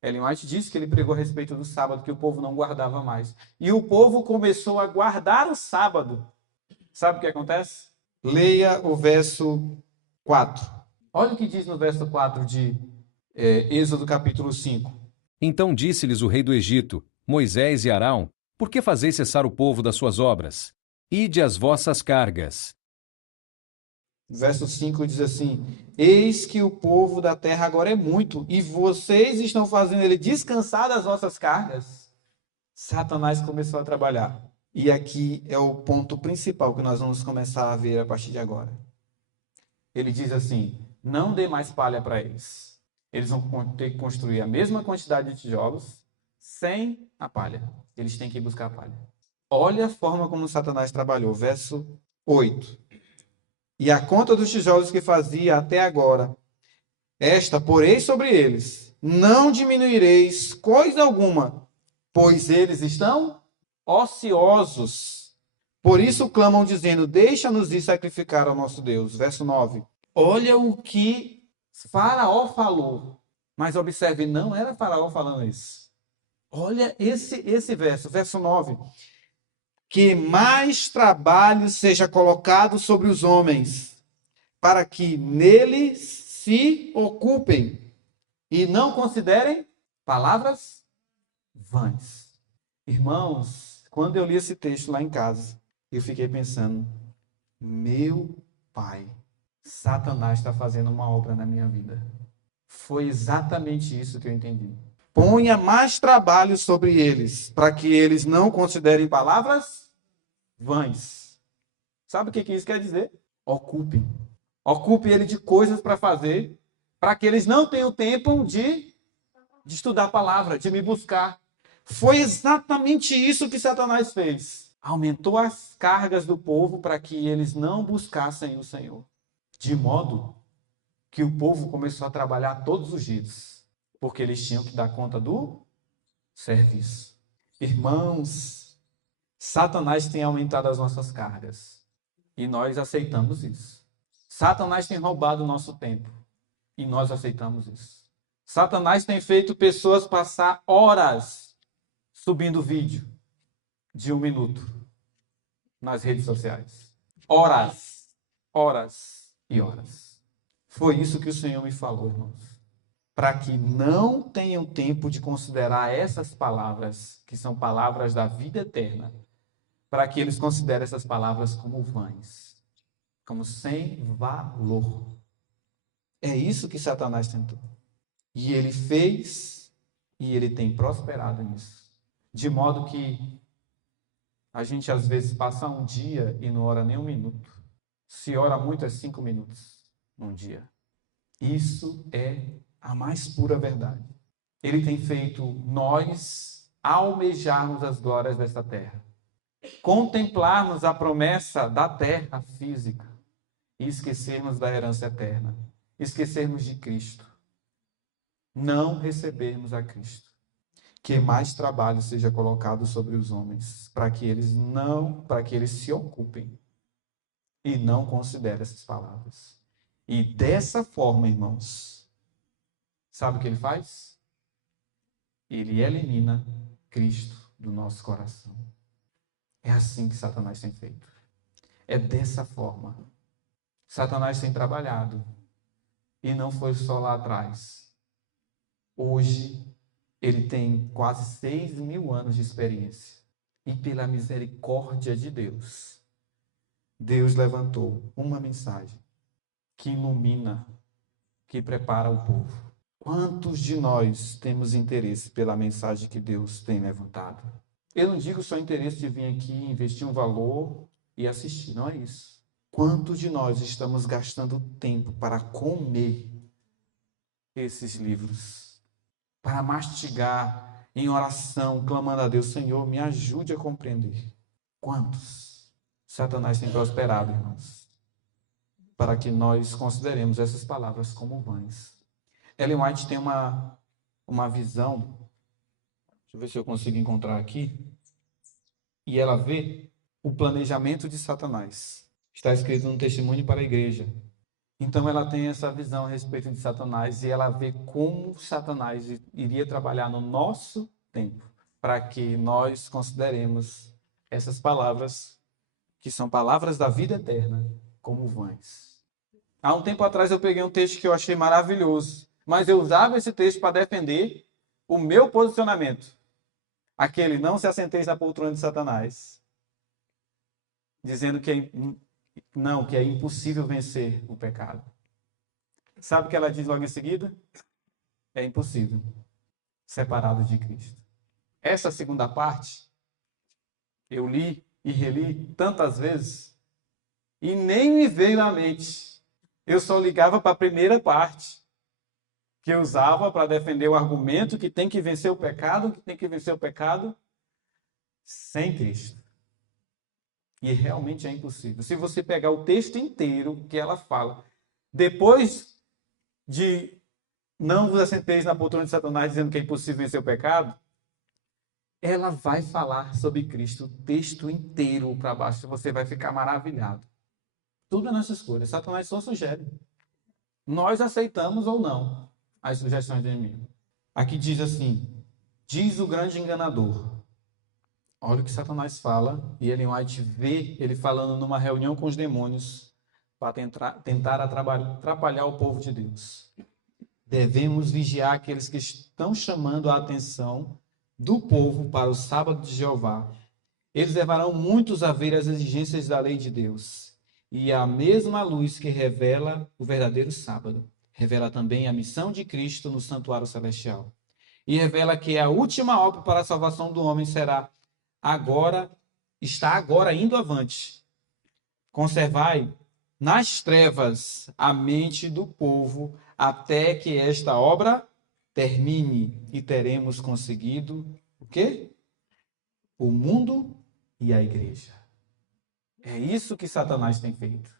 Ellen White disse que ele pregou a respeito do sábado, que o povo não guardava mais. E o povo começou a guardar o sábado. Sabe o que acontece? Leia o verso 4. Olha o que diz no verso 4 de Êxodo capítulo 5. Então disse-lhes o rei do Egito, Moisés e Arão: por que fazeis cessar o povo das suas obras? Ide as vossas cargas. Verso 5 diz assim: eis que o povo da terra agora é muito, e vocês estão fazendo ele descansar das vossas cargas. Satanás começou a trabalhar. E aqui é o ponto principal que nós vamos começar a ver a partir de agora. Ele diz assim: não dê mais palha para eles. Eles vão ter que construir a mesma quantidade de tijolos, sem a palha. Eles têm que ir buscar a palha. Olha a forma como Satanás trabalhou. Verso 8. E a conta dos tijolos que fazia até agora, esta porei sobre eles. Não diminuireis coisa alguma, pois eles estão ociosos. Por isso clamam dizendo, deixa-nos ir sacrificar ao nosso Deus. Verso 9. Olha o que Faraó falou. Mas observe, não era Faraó falando isso. Olha esse verso 9. Que mais trabalho seja colocado sobre os homens, para que neles se ocupem e não considerem palavras vãs. Irmãos, quando eu li esse texto lá em casa, eu fiquei pensando, meu pai, Satanás está fazendo uma obra na minha vida. Foi exatamente isso que eu entendi. Ponha mais trabalho sobre eles, para que eles não considerem palavras vãs. Sabe o que isso quer dizer? Ocupe. Ocupe ele de coisas para fazer, para que eles não tenham tempo de estudar a palavra, de me buscar. Foi exatamente isso que Satanás fez. Aumentou as cargas do povo para que eles não buscassem o Senhor. De modo que o povo começou a trabalhar todos os dias, porque eles tinham que dar conta do serviço. Irmãos, Satanás tem aumentado as nossas cargas e nós aceitamos isso. Satanás tem roubado o nosso tempo e nós aceitamos isso. Satanás tem feito pessoas passar horas subindo vídeo de 1 minuto nas redes sociais. Horas e horas. Foi isso que o Senhor me falou, irmãos. Para que não tenham tempo de considerar essas palavras, que são palavras da vida eterna, para que eles considerem essas palavras como vãs, como sem valor. É isso que Satanás tentou. E ele fez, e ele tem prosperado nisso. De modo que a gente às vezes passa um dia e não ora nem 1 minuto. Se ora muito é 5 minutos num dia. Isso é a mais pura verdade. Ele tem feito nós almejarmos as glórias desta terra, contemplarmos a promessa da terra física e esquecermos da herança eterna, esquecermos de Cristo, não recebermos a Cristo. Que mais trabalho seja colocado sobre os homens, para que eles se ocupem e não considerem essas palavras. E dessa forma, irmãos, sabe o que ele faz? Ele elimina Cristo do nosso coração. É assim que Satanás tem feito. É dessa forma. Satanás tem trabalhado. E não foi só lá atrás. Hoje, ele tem quase 6.000 anos de experiência. E pela misericórdia de Deus, Deus levantou uma mensagem que ilumina, que prepara o povo. Quantos de nós temos interesse pela mensagem que Deus tem levantado? Eu não digo só interesse de vir aqui, investir um valor e assistir, não é isso. Quantos de nós estamos gastando tempo para comer esses livros? Para mastigar em oração, clamando a Deus, Senhor, me ajude a compreender. Quantos? Satanás tem prosperado, irmãos, para que nós consideremos essas palavras como vãs. Ellen White tem uma visão, deixa eu ver se eu consigo encontrar aqui, e ela vê o planejamento de Satanás. Está escrito no Testemunho para a Igreja. Então ela tem essa visão a respeito de Satanás e ela vê como Satanás iria trabalhar no nosso tempo, para que nós consideremos essas palavras, que são palavras da vida eterna, como vãs. Há um tempo atrás eu peguei um texto que eu achei maravilhoso, mas eu usava esse texto para defender o meu posicionamento. Aquele, não se assenteis na poltrona de Satanás, dizendo que é impossível vencer o pecado. Sabe o que ela diz logo em seguida? É impossível, separado de Cristo. Essa segunda parte, eu li e reli tantas vezes, e nem me veio à mente. Eu só ligava para a primeira parte, que usava para defender o argumento que tem que vencer o pecado, sem Cristo. E realmente é impossível. Se você pegar o texto inteiro que ela fala, depois de não vos assenteis na poltrona de Satanás dizendo que é impossível vencer o pecado, ela vai falar sobre Cristo o texto inteiro para baixo. Você vai ficar maravilhado. Tudo é nossa escolha. Satanás só sugere. Nós aceitamos ou não as sugestões do inimigo. Aqui diz assim, diz o grande enganador. Olha o que Satanás fala, e Ellen White vê ele falando numa reunião com os demônios para tentar atrapalhar o povo de Deus. Devemos vigiar aqueles que estão chamando a atenção do povo para o sábado de Jeová. Eles levarão muitos a ver as exigências da lei de Deus. E a mesma luz que revela o verdadeiro sábado, revela também a missão de Cristo no santuário celestial. E revela que a última obra para a salvação do homem está agora indo avante. Conservai nas trevas a mente do povo até que esta obra termine e teremos conseguido o quê? O mundo e a igreja. É isso que Satanás tem feito.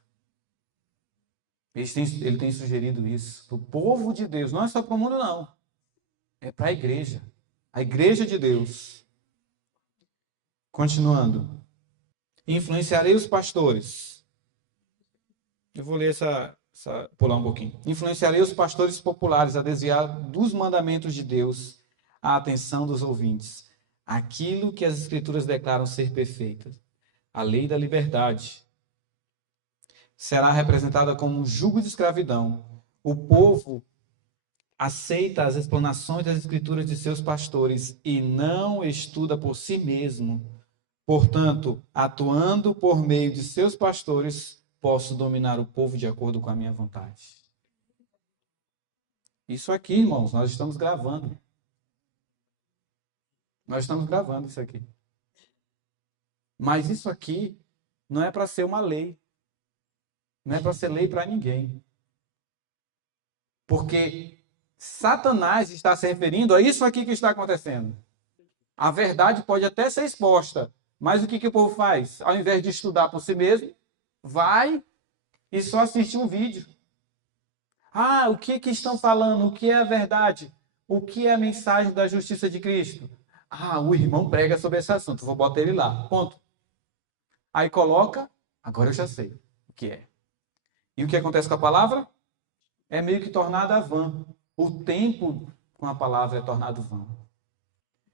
Ele tem sugerido isso para o povo de Deus. Não é só para o mundo, não. É para a igreja. A igreja de Deus. Continuando. Influenciarei os pastores. Eu vou ler pular um pouquinho. Influenciarei os pastores populares a desviar dos mandamentos de Deus a atenção dos ouvintes. Aquilo que as Escrituras declaram ser perfeitas. A lei da liberdade será representada como um jugo de escravidão. O povo aceita as explanações das Escrituras de seus pastores e não estuda por si mesmo. Portanto, atuando por meio de seus pastores, posso dominar o povo de acordo com a minha vontade. Isso aqui, irmãos, nós estamos gravando. Nós estamos gravando isso aqui. Mas isso aqui não é para ser uma lei. Não é para ser lei para ninguém. Porque Satanás está se referindo a isso aqui que está acontecendo. A verdade pode até ser exposta, mas o que o povo faz? Ao invés de estudar por si mesmo, vai e só assiste um vídeo. Ah, o que estão falando? O que é a verdade? O que é a mensagem da justiça de Cristo? Ah, o irmão prega sobre esse assunto, vou botar ele lá, ponto. Aí coloca, agora eu já sei o que é. E o que acontece com a palavra? É meio que tornada vã. O tempo com a palavra é tornado vã.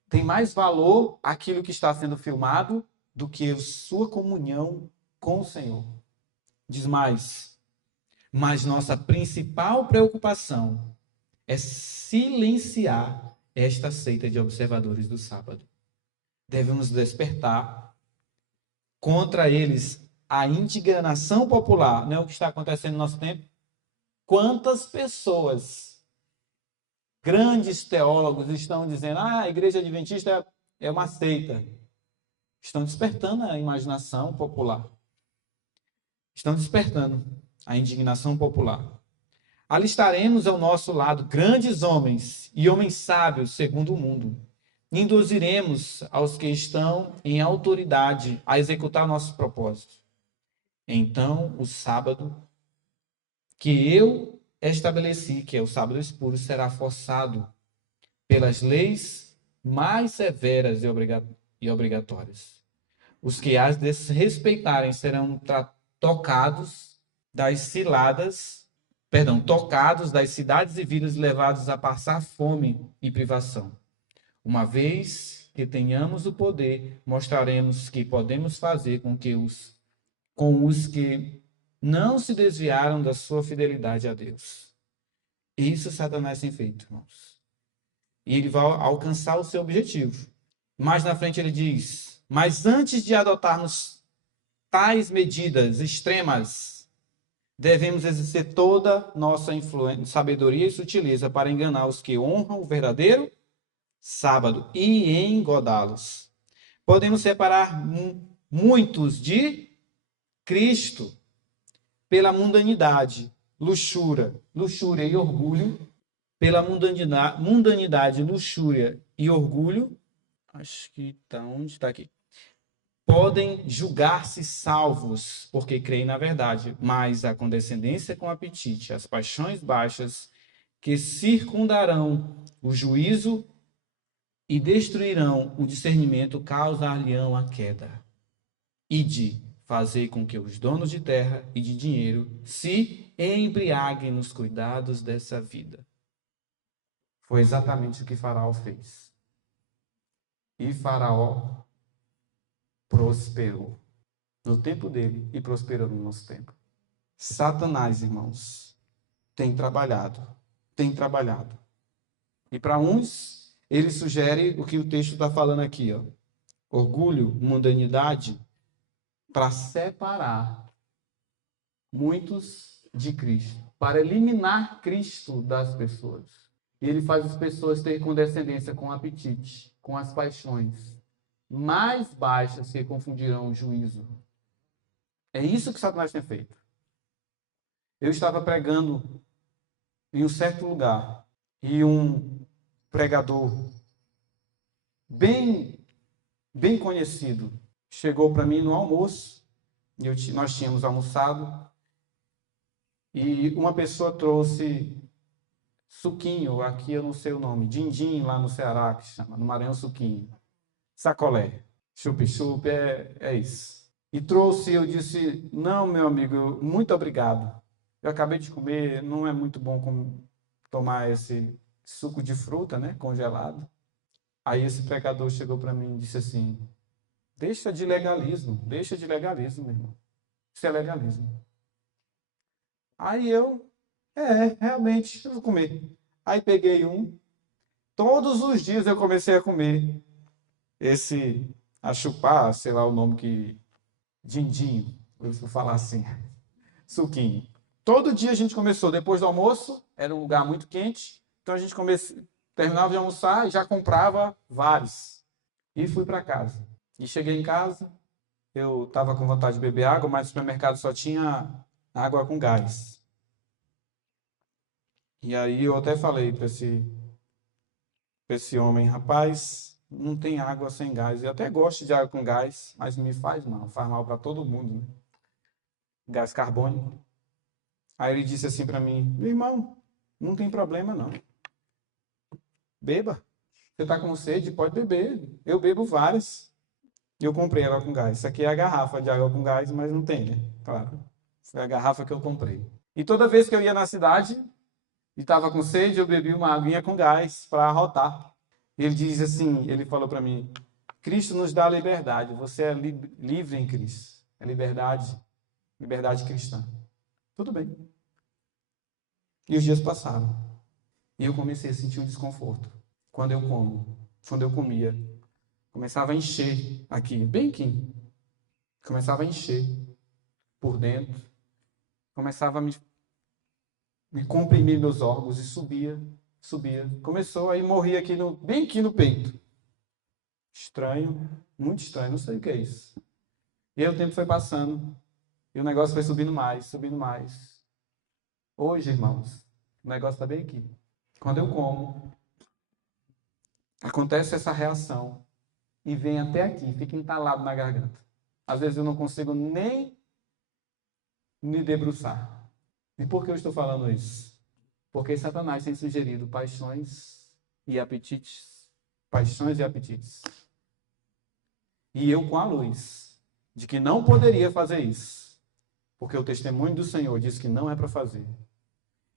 Tem mais valor aquilo que está sendo filmado do que a sua comunhão com o Senhor. Diz mais, mas nossa principal preocupação é silenciar esta seita de observadores do sábado. Devemos despertar contra eles a indignação popular. Não é o que está acontecendo no nosso tempo? Quantas pessoas, grandes teólogos, estão dizendo a igreja adventista é uma seita. Estão despertando a imaginação popular. Estão despertando a indignação popular. Alistaremos ao nosso lado grandes homens e homens sábios segundo o mundo. Induziremos aos que estão em autoridade a executar nossos propósitos. Então, o sábado que eu estabeleci, que é o sábado espúrio, será forçado pelas leis mais severas e obrigatórias. Os que as desrespeitarem serão tocados das cidades e vilas, levados a passar fome e privação. Uma vez que tenhamos o poder, mostraremos que podemos fazer com os que não se desviaram da sua fidelidade a Deus. Isso Satanás tem feito, irmãos. E ele vai alcançar o seu objetivo. Mais na frente ele diz, mas antes de adotarmos tais medidas extremas, devemos exercer toda nossa sabedoria e sutileza para enganar os que honram o verdadeiro sábado e engodá-los. Podemos separar muitos de Cristo pela mundanidade, luxúria e orgulho, pela mundanidade, luxúria e orgulho, acho que está onde está aqui, podem julgar-se salvos, porque creem na verdade, mas a condescendência com apetite, as paixões baixas, que circundarão o juízo e destruirão o discernimento, causar-lhe-ão a queda. Ide, fazer com que os donos de terra e de dinheiro se embriaguem nos cuidados dessa vida. Foi exatamente o que Faraó fez. E Faraó prosperou no tempo dele e prosperou no nosso tempo. Satanás, irmãos, tem trabalhado. E para uns, ele sugere o que o texto está falando aqui, ó. Orgulho, mundanidade, para separar muitos de Cristo, para eliminar Cristo das pessoas. E ele faz as pessoas terem condescendência com o apetite, com as paixões mais baixas que confundirão o juízo. É isso que Satanás tem feito. Eu estava pregando em um certo lugar e um pregador bem conhecido chegou para mim no almoço, nós tínhamos almoçado, e uma pessoa trouxe suquinho, aqui eu não sei o nome, dindim lá no Ceará, que chama, no Maranhão suquinho, sacolé, chup-chup, é isso. E trouxe, eu disse, não, meu amigo, muito obrigado. Eu acabei de comer, não é muito bom tomar esse suco de fruta, né, congelado. Aí esse pregador chegou para mim e disse assim, deixa de legalismo, meu irmão. Isso é legalismo. Aí eu, realmente, eu vou comer. Aí peguei um, todos os dias eu comecei a comer a chupar, sei lá o nome que, dindim, eu vou falar assim, suquinho. Todo dia a gente começou, depois do almoço, era um lugar muito quente, então a gente terminava de almoçar e já comprava vários. E fui para casa. E cheguei em casa, eu estava com vontade de beber água, mas o supermercado só tinha água com gás. E aí eu até falei para esse homem, rapaz, não tem água sem gás. Eu até gosto de água com gás, mas me faz mal para todo mundo, né? Gás carbônico. Aí ele disse assim para mim, meu irmão, não tem problema não. Beba. Você está com sede? Pode beber. Eu bebo várias. E eu comprei água com gás. Isso aqui é a garrafa de água com gás, mas não tem, né? Claro. Foi a garrafa que eu comprei. E toda vez que eu ia na cidade e estava com sede, eu bebia uma aguinha com gás para arrotar. Ele diz assim, ele falou para mim, Cristo nos dá liberdade. Você é livre em Cristo. É liberdade cristã. Tudo bem. E os dias passaram. E eu comecei a sentir um desconforto. Quando eu comia, começava a encher aqui, bem aqui. Começava a encher por dentro. Começava a me comprimir meus órgãos e subia. Começou, aí morria bem aqui no peito. Estranho, muito estranho, não sei o que é isso. E aí o tempo foi passando. E o negócio foi subindo mais. Hoje, irmãos, o negócio está bem aqui. Quando eu como, acontece essa reação e vem até aqui, fica entalado na garganta. Às vezes eu não consigo nem me debruçar. E por que eu estou falando isso? Porque Satanás tem sugerido paixões e apetites. E eu com a luz de que não poderia fazer isso. Porque o testemunho do Senhor diz que não é para fazer.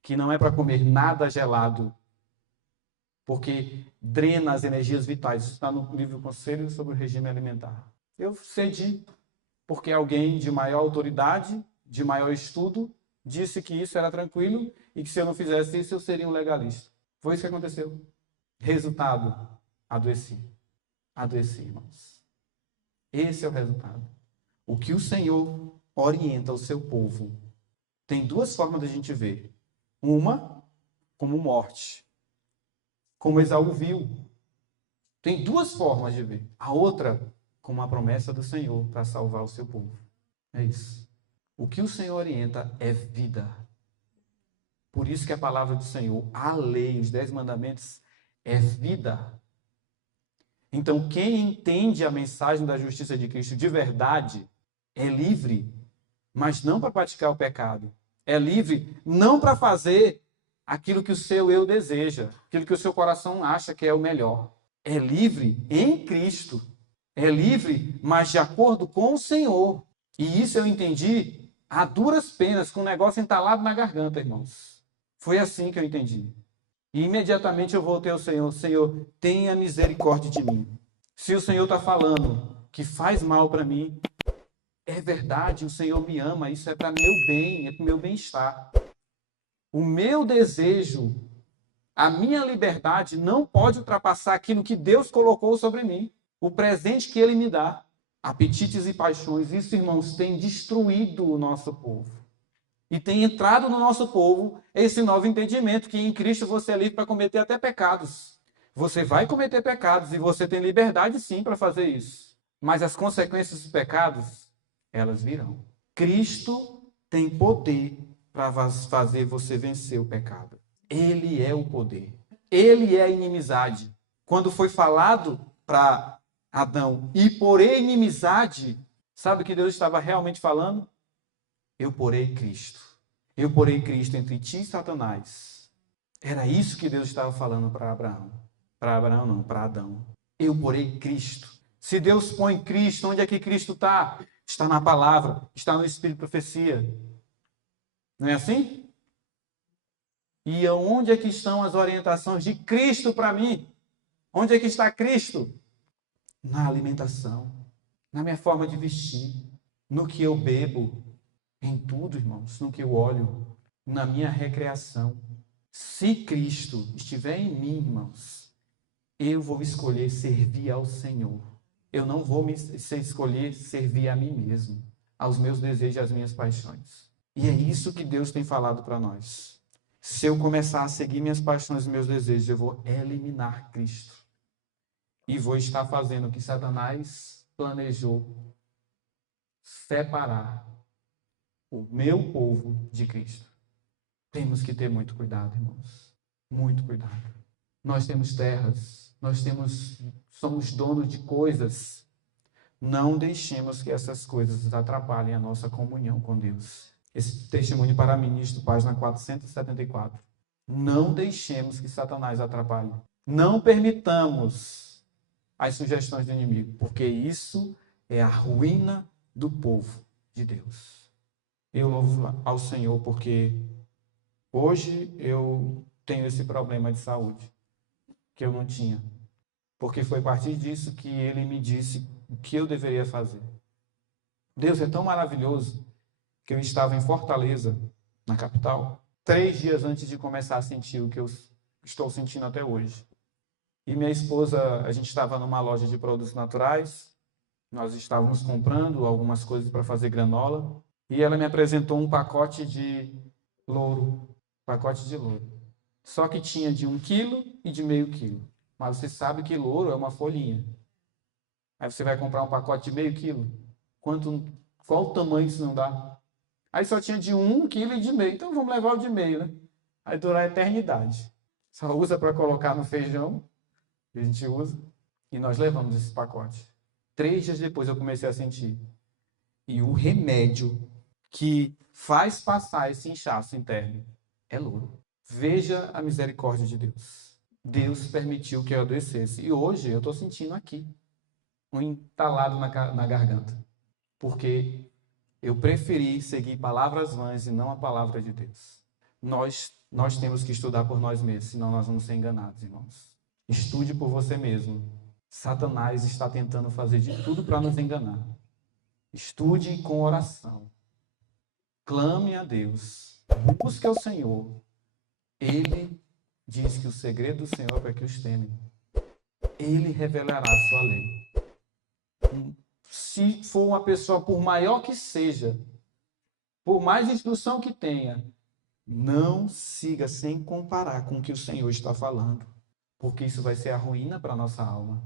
Que não é para comer nada gelado. Porque drena as energias vitais. Isso está no livro Conselho sobre o Regime Alimentar. Eu cedi, porque alguém de maior autoridade, de maior estudo, disse que isso era tranquilo e que se eu não fizesse isso, eu seria um legalista. Foi isso que aconteceu. Resultado, adoeci. Adoeci, irmãos. Esse é o resultado. O que o Senhor orienta o seu povo. Tem duas formas da gente ver. Uma, como morte. Como Esaú viu. Tem duas formas de ver. A outra, como a promessa do Senhor para salvar o seu povo. É isso. O que o Senhor orienta é vida. Por isso que a palavra do Senhor, a lei, os 10 mandamentos, é vida. Então, quem entende a mensagem da justiça de Cristo de verdade é livre, mas não para praticar o pecado. É livre não para fazer aquilo que o seu eu deseja, aquilo que o seu coração acha que é o melhor. É livre em Cristo. É livre, mas de acordo com o Senhor. E isso eu entendi a duras penas, com o negócio entalado na garganta, irmãos. Foi assim que eu entendi. E imediatamente eu voltei ao Senhor. Senhor, tenha misericórdia de mim. Se o Senhor está falando que faz mal para mim, é verdade, o Senhor me ama, isso é para meu bem, é para o meu bem-estar. O meu desejo, a minha liberdade não pode ultrapassar aquilo que Deus colocou sobre mim, o presente que Ele me dá. Apetites e paixões, isso, irmãos, tem destruído o nosso povo. E tem entrado no nosso povo esse novo entendimento que em Cristo você é livre para cometer até pecados. Você vai cometer pecados e você tem liberdade sim para fazer isso. Mas as consequências dos pecados, elas virão. Cristo tem poder para fazer você vencer o pecado. Ele é o poder. Ele é a inimizade. Quando foi falado para Adão, e porém inimizade, sabe o que Deus estava realmente falando? Eu porei Cristo. Eu porei Cristo entre ti e Satanás. Era isso que Deus estava falando para Abraão. Para Abraão não, para Adão. Eu porei Cristo. Se Deus põe Cristo, onde é que Cristo está? Está na palavra, está no Espírito de profecia. Não é assim? E onde é que estão as orientações de Cristo para mim? Onde é que está Cristo? Na alimentação, na minha forma de vestir, no que eu bebo, em tudo, irmãos, no que eu olho, na minha recreação. Se Cristo estiver em mim, irmãos, eu vou escolher servir ao Senhor. Eu não vou escolher servir a mim mesmo, aos meus desejos e às minhas paixões. E é isso que Deus tem falado para nós. Se eu começar a seguir minhas paixões e meus desejos, eu vou eliminar Cristo. E vou estar fazendo o que Satanás planejou, separar o meu povo de Cristo. Temos que ter muito cuidado, irmãos. Muito cuidado. Nós temos terras, somos donos de coisas. Não deixemos que essas coisas atrapalhem a nossa comunhão com Deus. Esse testemunho para ministro, página 474. Não deixemos que Satanás atrapalhe. Não permitamos as sugestões do inimigo, porque isso é a ruína do povo de Deus. Eu louvo ao Senhor porque hoje eu tenho esse problema de saúde que eu não tinha, porque foi a partir disso que Ele me disse o que eu deveria fazer. Deus é tão maravilhoso que eu estava em Fortaleza, na capital, 3 dias antes de começar a sentir o que eu estou sentindo até hoje. E minha esposa, a gente estava numa loja de produtos naturais, nós estávamos comprando algumas coisas para fazer granola, e ela me apresentou um pacote de louro, Só que tinha de 1 quilo e de meio quilo. Mas você sabe que louro é uma folhinha. Aí você vai comprar um pacote de meio quilo. Qual o tamanho isso não dá? Aí só tinha de 1 quilo e de meio. Então vamos levar o de meio, né? Aí dura a eternidade. Só usa para colocar no feijão, que a gente usa. E nós levamos esse pacote. 3 dias depois eu comecei a sentir. E o remédio que faz passar esse inchaço interno é louro. Veja a misericórdia de Deus. Deus permitiu que eu adoecesse. E hoje eu estou sentindo aqui, um entalado na garganta. Porque eu preferi seguir palavras vãs e não a palavra de Deus. Nós temos que estudar por nós mesmos, senão nós vamos ser enganados, irmãos. Estude por você mesmo. Satanás está tentando fazer de tudo para nos enganar. Estude com oração. Clame a Deus. Busque ao Senhor. Ele diz que o segredo do Senhor é para que os temem. Ele revelará a sua lei. Se for uma pessoa, por maior que seja, por mais instrução que tenha, não siga sem comparar com o que o Senhor está falando, porque isso vai ser a ruína para a nossa alma.